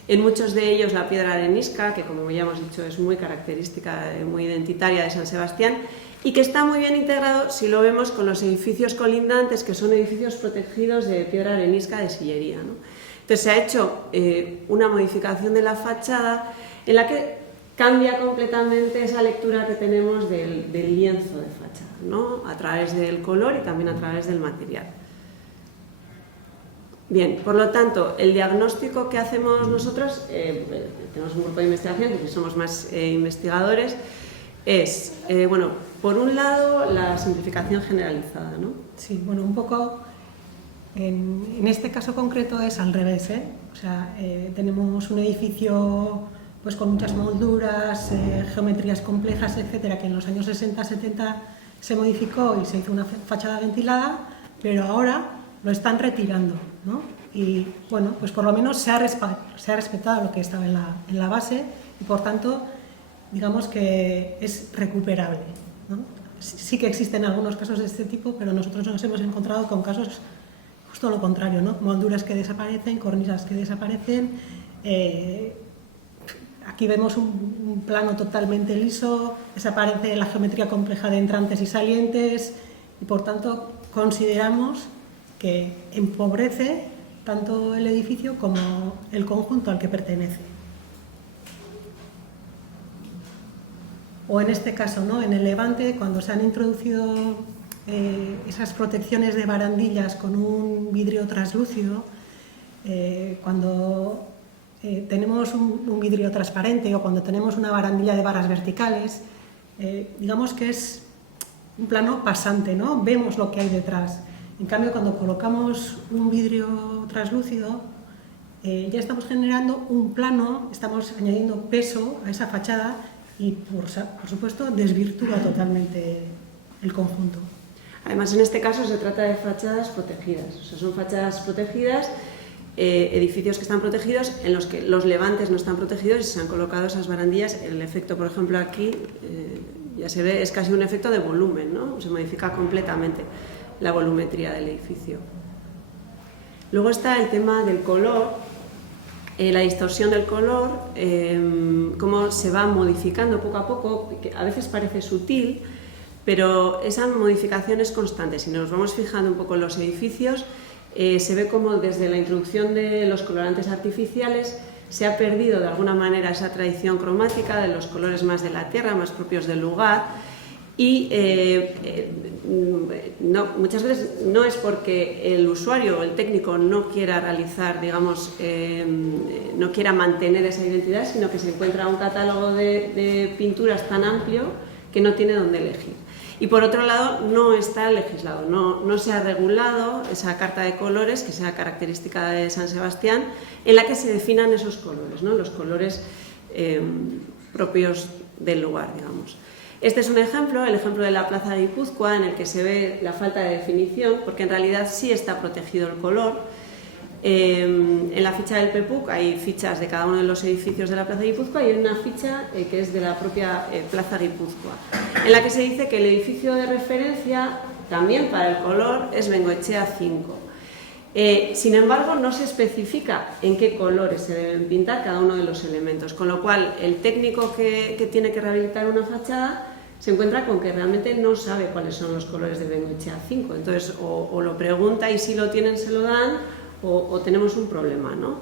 En muchos de ellos la piedra arenisca, que como ya hemos dicho es muy característica, muy identitaria de San Sebastián, y que está muy bien integrado si lo vemos con los edificios colindantes, que son edificios protegidos de piedra arenisca de sillería, ¿no? Entonces se ha hecho una modificación de la fachada en la que cambia completamente esa lectura que tenemos del lienzo de fachada, ¿no?, a través del color y también a través del material. Bien, por lo tanto, el diagnóstico que hacemos nosotros, tenemos un grupo de investigación, que somos más investigadores, es, bueno, por un lado, la simplificación generalizada, ¿no? Sí, bueno, un poco, en este caso concreto es al revés, ¿eh? O sea, tenemos un edificio pues con muchas molduras, geometrías complejas, etcétera, que en los años 60-70 se modificó y se hizo una fachada ventilada, pero ahora lo están retirando, ¿no? Y bueno, pues por lo menos se ha respetado lo que estaba en la base y por tanto, digamos que es recuperable, ¿no? Sí que existen algunos casos de este tipo, pero nosotros nos hemos encontrado con casos justo lo contrario, ¿no? Molduras que desaparecen, cornisas que desaparecen. Aquí vemos un plano totalmente liso, desaparece la geometría compleja de entrantes y salientes y por tanto consideramos que empobrece tanto el edificio como el conjunto al que pertenece. O en este caso, ¿no?, en el Levante, cuando se han introducido esas protecciones de barandillas con un vidrio translúcido, cuando tenemos un vidrio transparente o cuando tenemos una barandilla de barras verticales, digamos que es un plano pasante, ¿no? Vemos lo que hay detrás. En cambio, cuando colocamos un vidrio translúcido, ya estamos generando un plano, estamos añadiendo peso a esa fachada y, por supuesto, desvirtúa totalmente el conjunto. Además, en este caso se trata de fachadas protegidas, o sea, son fachadas protegidas edificios que están protegidos en los que los levantes no están protegidos y se han colocado esas barandillas. El efecto, por ejemplo, aquí ya se ve, es casi un efecto de volumen, ¿no? Se modifica completamente la volumetría del edificio. Luego está el tema del color, la distorsión del color, cómo se va modificando poco a poco, que a veces parece sutil, pero esa modificación es constante. Si nos vamos fijando un poco en los edificios, se ve como desde la introducción de los colorantes artificiales se ha perdido de alguna manera esa tradición cromática de los colores más de la tierra, más propios del lugar, y muchas veces no es porque el usuario o el técnico no quiera realizar, digamos, no quiera mantener esa identidad, sino que se encuentra un catálogo de pinturas tan amplio que no tiene dónde elegir. Y por otro lado, no está legislado, no se ha regulado esa carta de colores, que sea característica de San Sebastián, en la que se definan esos colores, ¿no? Los colores propios del lugar, digamos. Este es un ejemplo, el ejemplo de la Plaza de Guipúzcoa, en el que se ve la falta de definición, porque en realidad sí está protegido el color. En la ficha del PEPUC hay fichas de cada uno de los edificios de la Plaza de Guipúzcoa y hay una ficha que es de la propia Plaza Guipúzcoa, en la que se dice que el edificio de referencia también para el color es Bengoechea 5. Sin embargo, no se especifica en qué colores se deben pintar cada uno de los elementos, con lo cual el técnico que tiene que rehabilitar una fachada se encuentra con que realmente no sabe cuáles son los colores de Bengoechea 5. Entonces, o lo pregunta y si lo tienen se lo dan, o tenemos un problema, ¿no?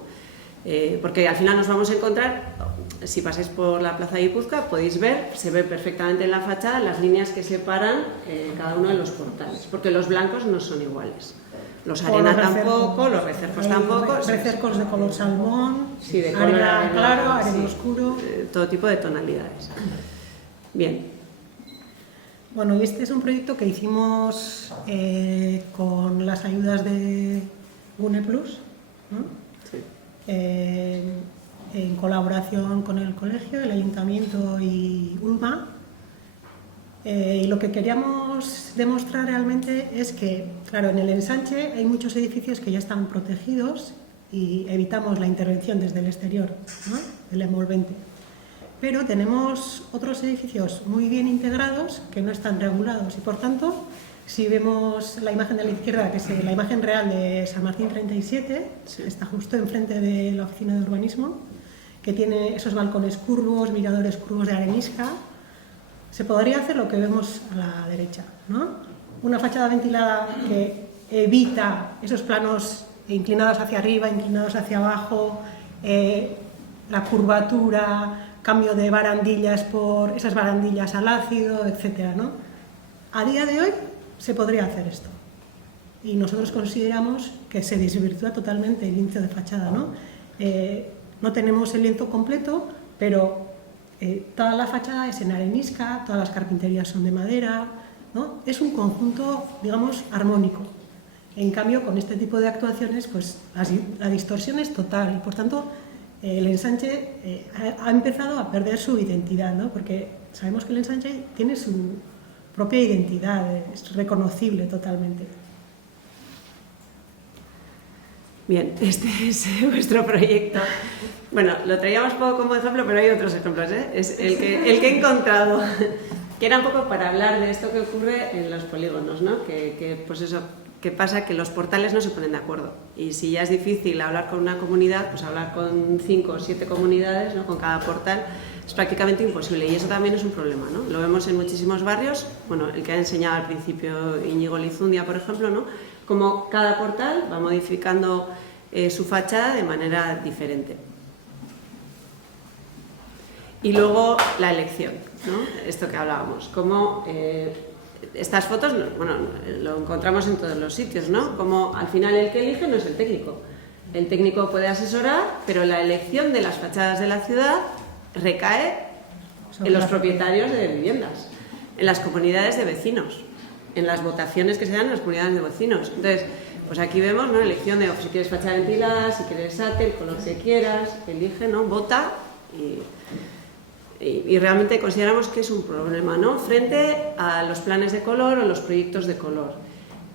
Porque al final nos vamos a encontrar, si pasáis por la Plaza de Guipúzcoa, podéis ver, se ve perfectamente en la fachada las líneas que separan cada uno de los portales, porque los blancos no son iguales. Los arena tampoco, los recercos tampoco. Recercos de color salmón, sí, de color arena claro, arena sí, oscuro. Todo tipo de tonalidades. Bien. Bueno, y este es un proyecto que hicimos con las ayudas de Gune Plus, ¿no? Sí. En colaboración con el colegio, el ayuntamiento y ULMA. Y lo que queríamos demostrar realmente es que, claro, en el ensanche hay muchos edificios que ya están protegidos y evitamos la intervención desde el exterior, ¿no? El envolvente. Pero tenemos otros edificios muy bien integrados que no están regulados y, por tanto, si vemos la imagen de la izquierda, que es la imagen real de San Martín 37, sí, está justo enfrente de la oficina de urbanismo, que tiene esos balcones curvos, miradores curvos de arenisca. Se podría hacer lo que vemos a la derecha, ¿no? Una fachada ventilada que evita esos planos inclinados hacia arriba, inclinados hacia abajo, la curvatura, cambio de barandillas por esas barandillas al ácido, etcétera, ¿no? A día de hoy se podría hacer esto y nosotros consideramos que se desvirtúa totalmente el lienzo de fachada, ¿no? No tenemos el lienzo completo, pero toda la fachada es en arenisca, todas las carpinterías son de madera, ¿no? Es un conjunto, digamos, armónico. En cambio, con este tipo de actuaciones, pues la distorsión es total y, por tanto, el ensanche ha empezado a perder su identidad, ¿no? Porque sabemos que el ensanche tiene su propia identidad, es reconocible totalmente. Bien, este es vuestro proyecto. Bueno, lo traíamos poco como ejemplo, pero hay otros ejemplos, ¿eh? Es el que he encontrado, que era un poco para hablar de esto que ocurre en los polígonos, ¿no? Pues eso, que pasa que los portales no se ponen de acuerdo. Y si ya es difícil hablar con una comunidad, pues hablar con 5 o 7 comunidades, ¿no? Con cada portal, es prácticamente imposible. Y eso también es un problema, ¿no? Lo vemos en muchísimos barrios, bueno, el que ha enseñado al principio Íñigo Lizundia, por ejemplo, ¿no? Como cada portal va modificando su fachada de manera diferente. Y luego la elección, ¿no? Esto que hablábamos, como estas fotos, bueno, lo encontramos en todos los sitios, ¿no? Como al final el que elige no es el técnico. El técnico puede asesorar, pero la elección de las fachadas de la ciudad recae en los propietarios de viviendas, en las comunidades de vecinos, en las votaciones que se dan en las comunidades de vecinos. Entonces, pues aquí vemos, ¿no? Elección de si quieres fachada ventilada, si quieres SATE, el color que quieras, elige, ¿no? Vota y realmente consideramos que es un problema, ¿no? Frente a los planes de color o los proyectos de color.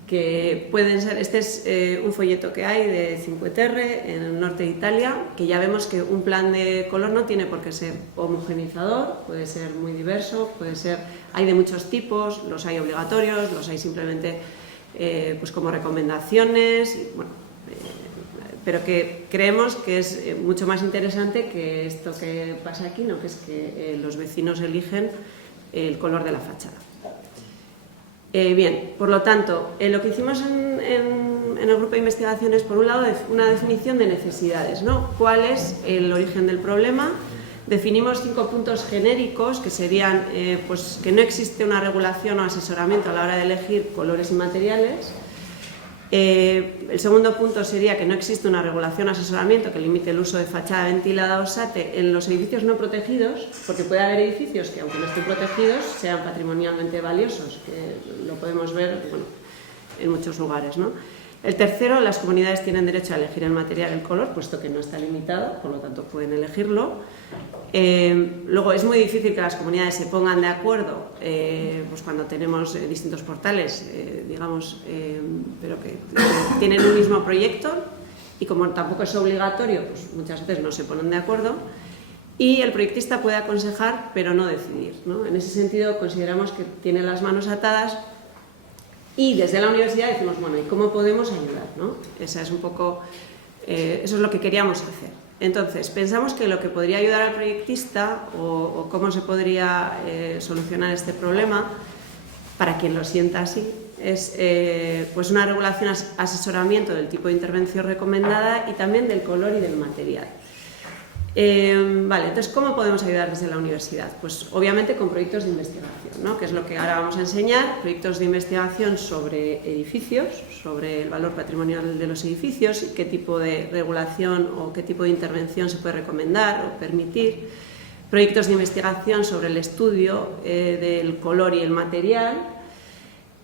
que pueden ser, este es un folleto que hay de Cinque Terre en el norte de Italia, que ya vemos que un plan de color no tiene por qué ser homogeneizador, puede ser muy diverso, puede ser, hay de muchos tipos, los hay obligatorios, los hay simplemente pues como recomendaciones, y, bueno, pero que creemos que es mucho más interesante que esto que pasa aquí, ¿no? Que es que los vecinos eligen el color de la fachada. Bien, por lo tanto, lo que hicimos en el grupo de investigación es, por un lado, una definición de necesidades, ¿no? ¿Cuál es el origen del problema? Definimos 5 puntos genéricos, que serían pues, que no existe una regulación o asesoramiento a la hora de elegir colores y materiales. El segundo punto sería que no existe una regulación o asesoramiento que limite el uso de fachada ventilada o SATE en los edificios no protegidos, porque puede haber edificios que, aunque no estén protegidos, sean patrimonialmente valiosos, que lo podemos ver, bueno, en muchos lugares, ¿no? El tercero, las comunidades tienen derecho a elegir el material y el color, puesto que no está limitado, por lo tanto pueden elegirlo. Luego, es muy difícil que las comunidades se pongan de acuerdo pues cuando tenemos distintos portales, digamos, pero que tienen un mismo proyecto, y como tampoco es obligatorio, pues muchas veces no se ponen de acuerdo. Y el proyectista puede aconsejar, pero no decidir, ¿no? En ese sentido, consideramos que tiene las manos atadas. Y desde la universidad decimos, bueno, ¿y cómo podemos ayudar, ¿no? Esa es un poco, eso es lo que queríamos hacer. Entonces, pensamos que lo que podría ayudar al proyectista o cómo se podría solucionar este problema, para quien lo sienta así, es pues una regulación, asesoramiento del tipo de intervención recomendada y también del color y del material. Vale, entonces, ¿cómo podemos ayudar desde la universidad? Pues obviamente con proyectos de investigación, ¿no? Que es lo que ahora vamos a enseñar, proyectos de investigación sobre edificios, sobre el valor patrimonial de los edificios y qué tipo de regulación o qué tipo de intervención se puede recomendar o permitir, proyectos de investigación sobre el estudio del color y el material.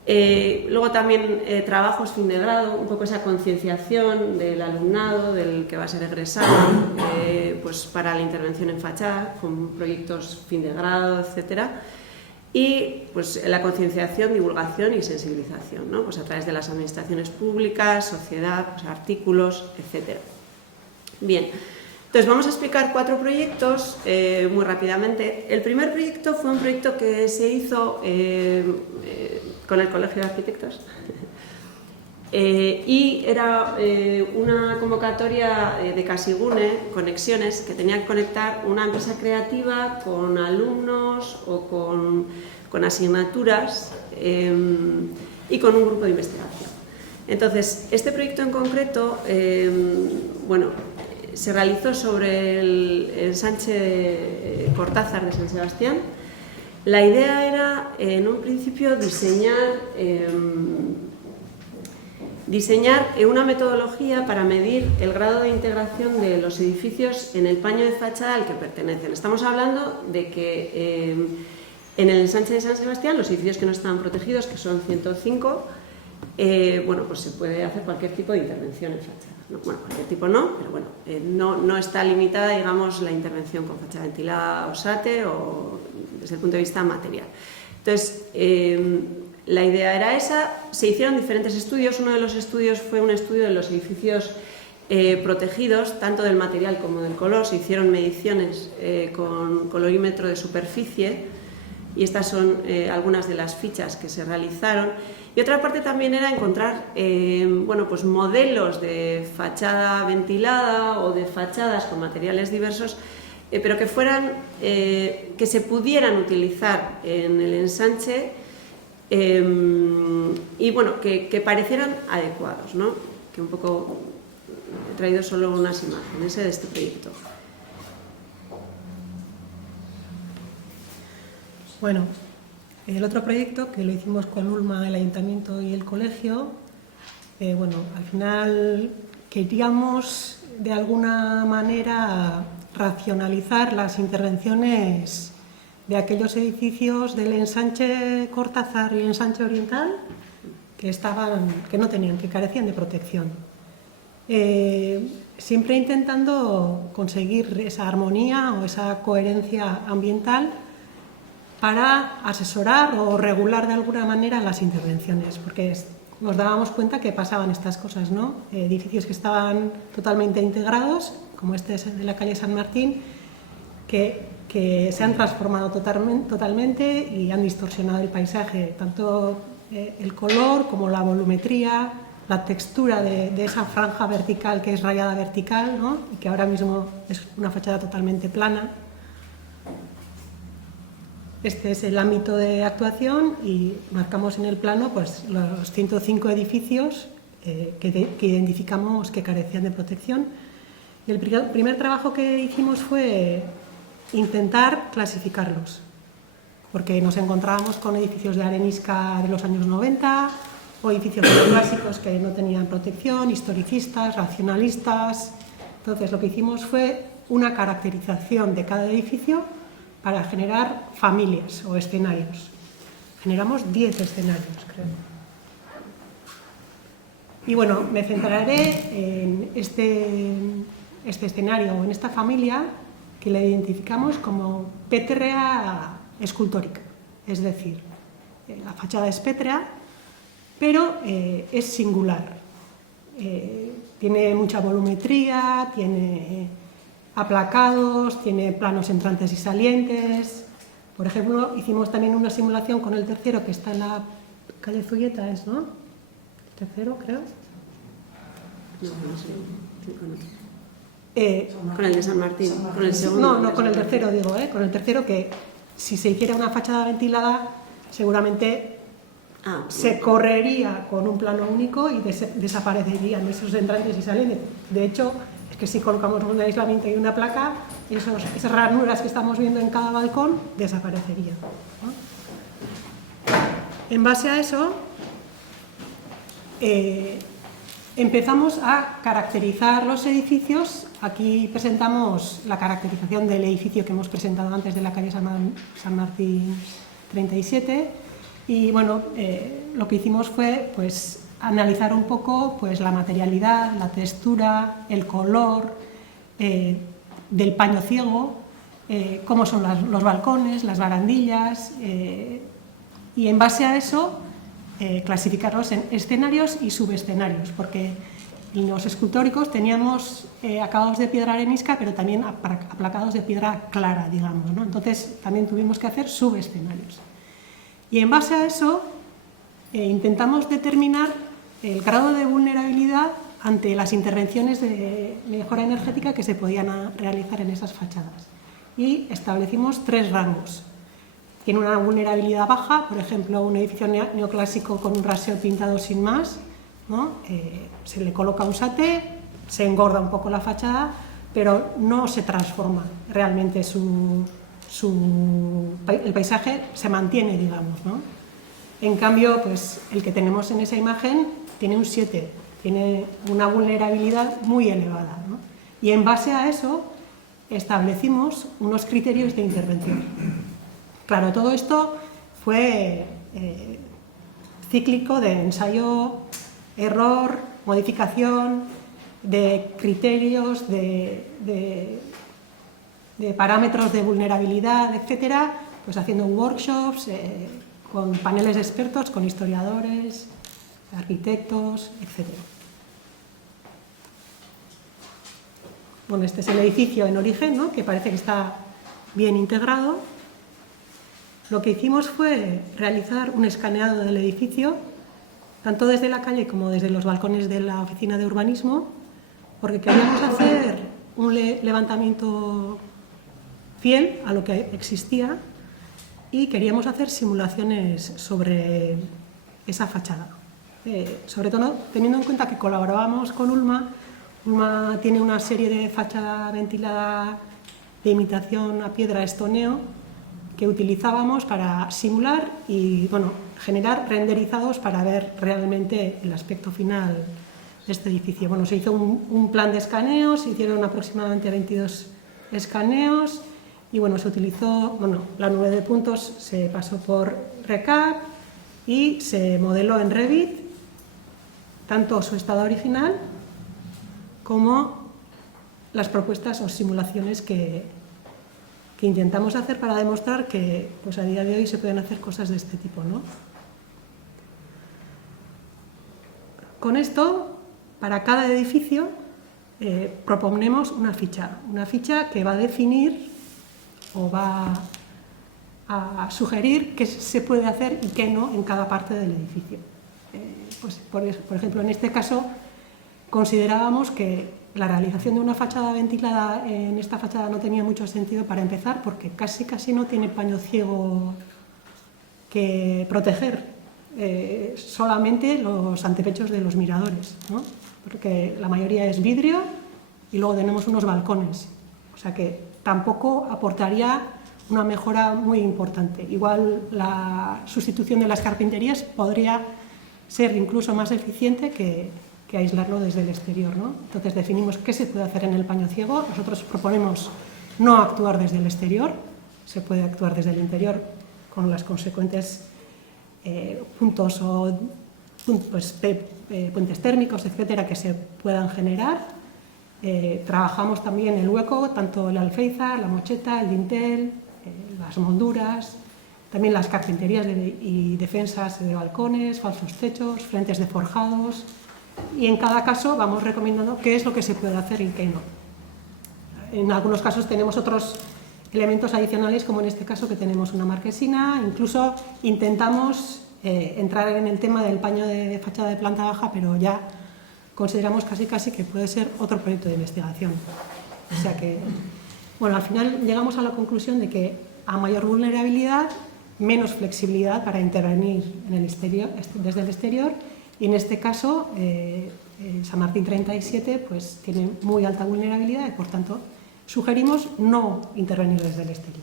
Luego también trabajos fin de grado, un poco esa concienciación del alumnado, del que va a ser egresado, pues para la intervención en fachada, con proyectos fin de grado, etcétera. Y pues la concienciación, divulgación y sensibilización, ¿no? Pues a través de las administraciones públicas, sociedad, pues artículos, etcétera. Bien, entonces vamos a explicar 4 proyectos muy rápidamente. El primer proyecto fue un proyecto que se hizo con el Colegio de Arquitectos y era una convocatoria de Casigune, Conexiones, que tenía que conectar una empresa creativa con alumnos o con asignaturas y con un grupo de investigación. Entonces, este proyecto en concreto, bueno, se realizó sobre el ensanche Cortázar de San Sebastián. La idea era, en un principio, diseñar una metodología para medir el grado de integración de los edificios en el paño de fachada al que pertenecen. Estamos hablando de que en el ensanche de San Sebastián, los edificios que no están protegidos, que son 105, bueno, pues se puede hacer cualquier tipo de intervención en fachada. No, bueno, cualquier tipo no, pero bueno, no está limitada, digamos, la intervención con fachada ventilada o SATE o desde el punto de vista material. Entonces, la idea era esa. Se hicieron diferentes estudios. Uno de los estudios fue un estudio de los edificios protegidos, tanto del material como del color. Se hicieron mediciones con colorímetro de superficie y estas son algunas de las fichas que se realizaron. Y otra parte también era encontrar bueno, pues modelos de fachada ventilada o de fachadas con materiales diversos, pero que fueran, que se pudieran utilizar en el ensanche y bueno, que parecieran adecuados, ¿no? Que un poco he traído solo unas imágenes de este proyecto. Bueno, el otro proyecto que lo hicimos con Ulma, el Ayuntamiento y el Colegio, bueno, al final queríamos de alguna manera racionalizar las intervenciones de aquellos edificios del ensanche Cortázar y el ensanche Oriental que carecían de protección. Siempre intentando conseguir esa armonía o esa coherencia ambiental para asesorar o regular de alguna manera las intervenciones, porque nos dábamos cuenta que pasaban estas cosas, ¿no? Edificios que estaban totalmente integrados, como este es el de la calle San Martín, que se han transformado totalmente y han distorsionado el paisaje, tanto el color como la volumetría, la textura de esa franja vertical que es rayada vertical, ¿no? Y que ahora mismo es una fachada totalmente plana. Este es el ámbito de actuación y marcamos en el plano pues, los 105 edificios que identificamos que carecían de protección. Y el primer trabajo que hicimos fue intentar clasificarlos, porque nos encontrábamos con edificios de arenisca de los años 90 o edificios clásicos que no tenían protección, historicistas, racionalistas. Entonces lo que hicimos fue una caracterización de cada edificio para generar familias o escenarios. Generamos 10 escenarios, creo. Y bueno, me centraré en este escenario o en esta familia que la identificamos como pétrea escultórica. Es decir, la fachada es pétrea, pero es singular. Tiene mucha volumetría, tiene aplacados, tiene planos entrantes y salientes. Por ejemplo, hicimos también una simulación con el tercero que está en la calle Zulleta, ¿es, no? El tercero, creo. No sé. Con el de San Martín, con el segundo. No, con el tercero digo, con el tercero que si se hiciera una fachada ventilada seguramente se correría con un plano único y desaparecerían esos entrantes y salientes. De hecho, es que si colocamos un aislamiento y una placa, esas ranuras que estamos viendo en cada balcón desaparecerían, ¿no? En base a eso, empezamos a caracterizar los edificios. Aquí presentamos la caracterización del edificio que hemos presentado antes de la calle San Martín 37 y bueno, lo que hicimos fue pues, analizar un poco pues, la materialidad, la textura, el color del paño ciego, cómo son los balcones, las barandillas y en base a eso clasificarlos en escenarios y subescenarios, porque en los escultóricos teníamos acabados de piedra arenisca, pero también aplacados de piedra clara, digamos, ¿no? Entonces también tuvimos que hacer subescenarios. Y en base a eso intentamos determinar el grado de vulnerabilidad ante las intervenciones de mejora energética que se podían realizar en esas fachadas. Y establecimos 3 rangos. Tiene una vulnerabilidad baja, por ejemplo, un edificio neoclásico con un raseo pintado sin más, ¿no? Se le coloca un saté, se engorda un poco la fachada, pero no se transforma realmente el paisaje se mantiene, digamos, ¿no? En cambio, pues, el que tenemos en esa imagen tiene un 7, tiene una vulnerabilidad muy elevada, ¿no? Y en base a eso establecimos unos criterios de intervención. Claro, todo esto fue cíclico de ensayo, error, modificación, de criterios, de parámetros de vulnerabilidad, etcétera, pues haciendo workshops con paneles de expertos, con historiadores, arquitectos, etcétera. Bueno, este es el edificio en origen, ¿no? Que parece que está bien integrado. Lo que hicimos fue realizar un escaneado del edificio, tanto desde la calle como desde los balcones de la oficina de urbanismo, porque queríamos hacer un levantamiento fiel a lo que existía y queríamos hacer simulaciones sobre esa fachada. Sobre todo teniendo en cuenta que colaborábamos con Ulma. Ulma tiene una serie de fachada ventilada de imitación a piedra estoneo que utilizábamos para simular y bueno, generar renderizados para ver realmente el aspecto final de este edificio. Bueno, se hizo un plan de escaneos, se hicieron aproximadamente 22 escaneos y bueno, se utilizó, bueno, la nube de puntos se pasó por ReCap y se modeló en Revit tanto su estado original como las propuestas o simulaciones que intentamos hacer para demostrar que pues, a día de hoy se pueden hacer cosas de este tipo, ¿no? con esto, para cada edificio, proponemos una ficha que va a definir o va a sugerir qué se puede hacer y qué no en cada parte del edificio. Pues, por ejemplo, en este caso, considerábamos que la realización de una fachada ventilada en esta fachada no tenía mucho sentido para empezar, porque casi no tiene paño ciego que proteger, solamente los antepechos de los miradores, ¿no? Porque la mayoría es vidrio y luego tenemos unos balcones, o sea que tampoco aportaría una mejora muy importante. Igual la sustitución de las carpinterías podría ser incluso más eficiente que aislarlo desde el exterior, ¿no? Entonces definimos qué se puede hacer en el paño ciego. Nosotros proponemos no actuar desde el exterior, se puede actuar desde el interior con las consecuentes puntos o puentes térmicos, etcétera, que se puedan generar. Trabajamos también el hueco, tanto el alféizar, la mocheta, el dintel, las molduras, también las carpinterías y defensas de balcones, falsos techos, frentes de forjados, y en cada caso vamos recomendando qué es lo que se puede hacer y qué no. En algunos casos tenemos otros elementos adicionales, como en este caso que tenemos una marquesina. Incluso intentamos entrar en el tema del paño de fachada de planta baja, pero ya consideramos casi que puede ser otro proyecto de investigación. O sea que, bueno, al final llegamos a la conclusión de que a mayor vulnerabilidad, menos flexibilidad para intervenir en el exterior, desde el exterior, y en este caso San Martín 37 pues, tiene muy alta vulnerabilidad y por tanto sugerimos no intervenir desde el exterior.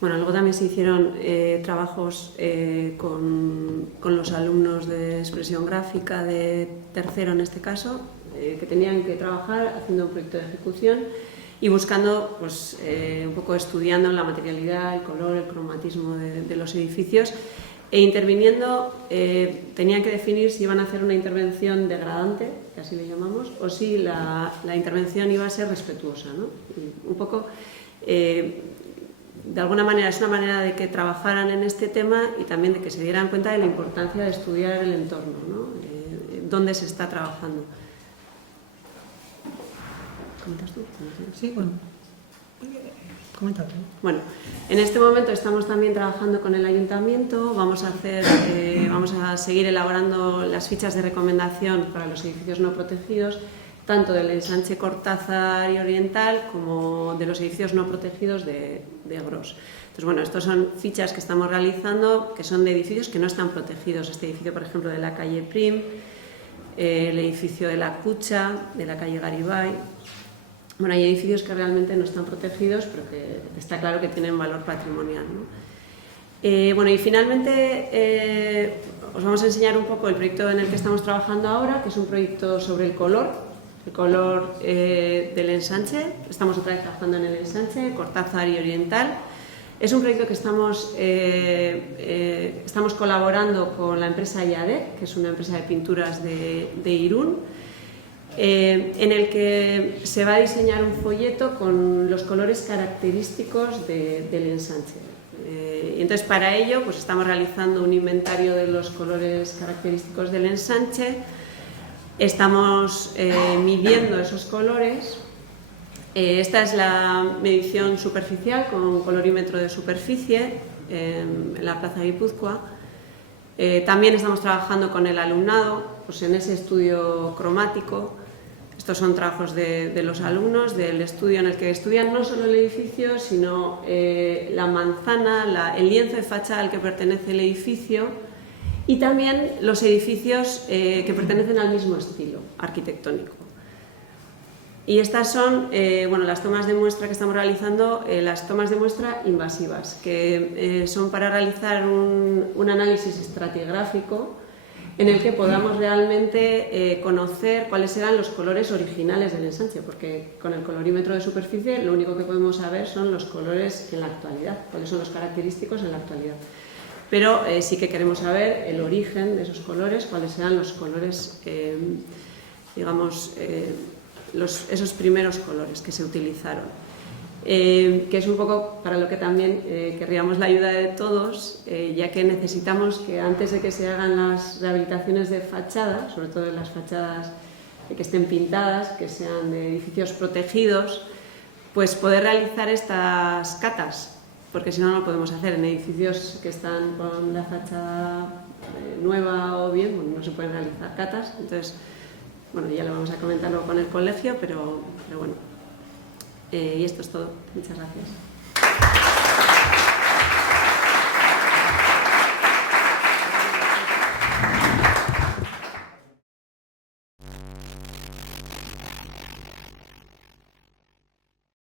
Bueno, luego también se hicieron trabajos con los alumnos de expresión gráfica de tercero en este caso, que tenían que trabajar haciendo un proyecto de ejecución y buscando, pues, un poco estudiando la materialidad, el color, el cromatismo de los edificios e interviniendo. Tenían que definir si iban a hacer una intervención degradante, que así le llamamos, o si la intervención iba a ser respetuosa, ¿no? Y un poco, de alguna manera, es una manera de que trabajaran en este tema y también de que se dieran cuenta de la importancia de estudiar el entorno, ¿no? Dónde se está trabajando. ¿Comentas tú? Sí, bueno, comenta. Bueno, en este momento estamos también trabajando con el ayuntamiento. Vamos a seguir elaborando las fichas de recomendación para los edificios no protegidos, tanto del ensanche Cortázar y Oriental como de los edificios no protegidos de Gros. Entonces, bueno, estas son fichas que estamos realizando, que son de edificios que no están protegidos. Este edificio, por ejemplo, de la calle Prim, el edificio de la Cucha, de la calle Garibay. Bueno, hay edificios que realmente no están protegidos, pero que está claro que tienen valor patrimonial, ¿no? Bueno, y finalmente os vamos a enseñar un poco el proyecto en el que estamos trabajando ahora, que es un proyecto sobre el color del ensanche. Estamos otra vez trabajando en el ensanche, Cortázar y Oriental. Es un proyecto que estamos colaborando con la empresa IADEC, que es una empresa de pinturas de Irún, en el que se va a diseñar un folleto con los colores característicos del ensanche. Y entonces, para ello, pues estamos realizando un inventario de los colores característicos del ensanche. Estamos midiendo esos colores. Esta es la medición superficial con colorímetro de superficie en la Plaza Guipúzcoa. También estamos trabajando con el alumnado, pues en ese estudio cromático. Estos son trabajos de los alumnos del estudio en el que estudian no solo el edificio, sino la manzana, el lienzo de fachada al que pertenece el edificio y también los edificios que pertenecen al mismo estilo arquitectónico. Y estas son las tomas de muestra que estamos realizando, las tomas de muestra invasivas, que son para realizar un análisis estratigráfico en el que podamos realmente conocer cuáles eran los colores originales del ensanche, porque con el colorímetro de superficie lo único que podemos saber son los colores en la actualidad, cuáles son los característicos en la actualidad. Pero sí que queremos saber el origen de esos colores, cuáles eran los colores, esos primeros colores que se utilizaron. que es un poco para lo que también querríamos la ayuda de todos, ya que necesitamos que antes de que se hagan las rehabilitaciones de fachada, sobre todo en las fachadas que estén pintadas, que sean de edificios protegidos, pues poder realizar estas catas, porque si no, no lo podemos hacer en edificios que están con la fachada nueva o bien, bueno, no se pueden realizar catas. Entonces, bueno, ya lo vamos a comentar luego con el colegio, pero bueno. Y esto es todo. Muchas gracias.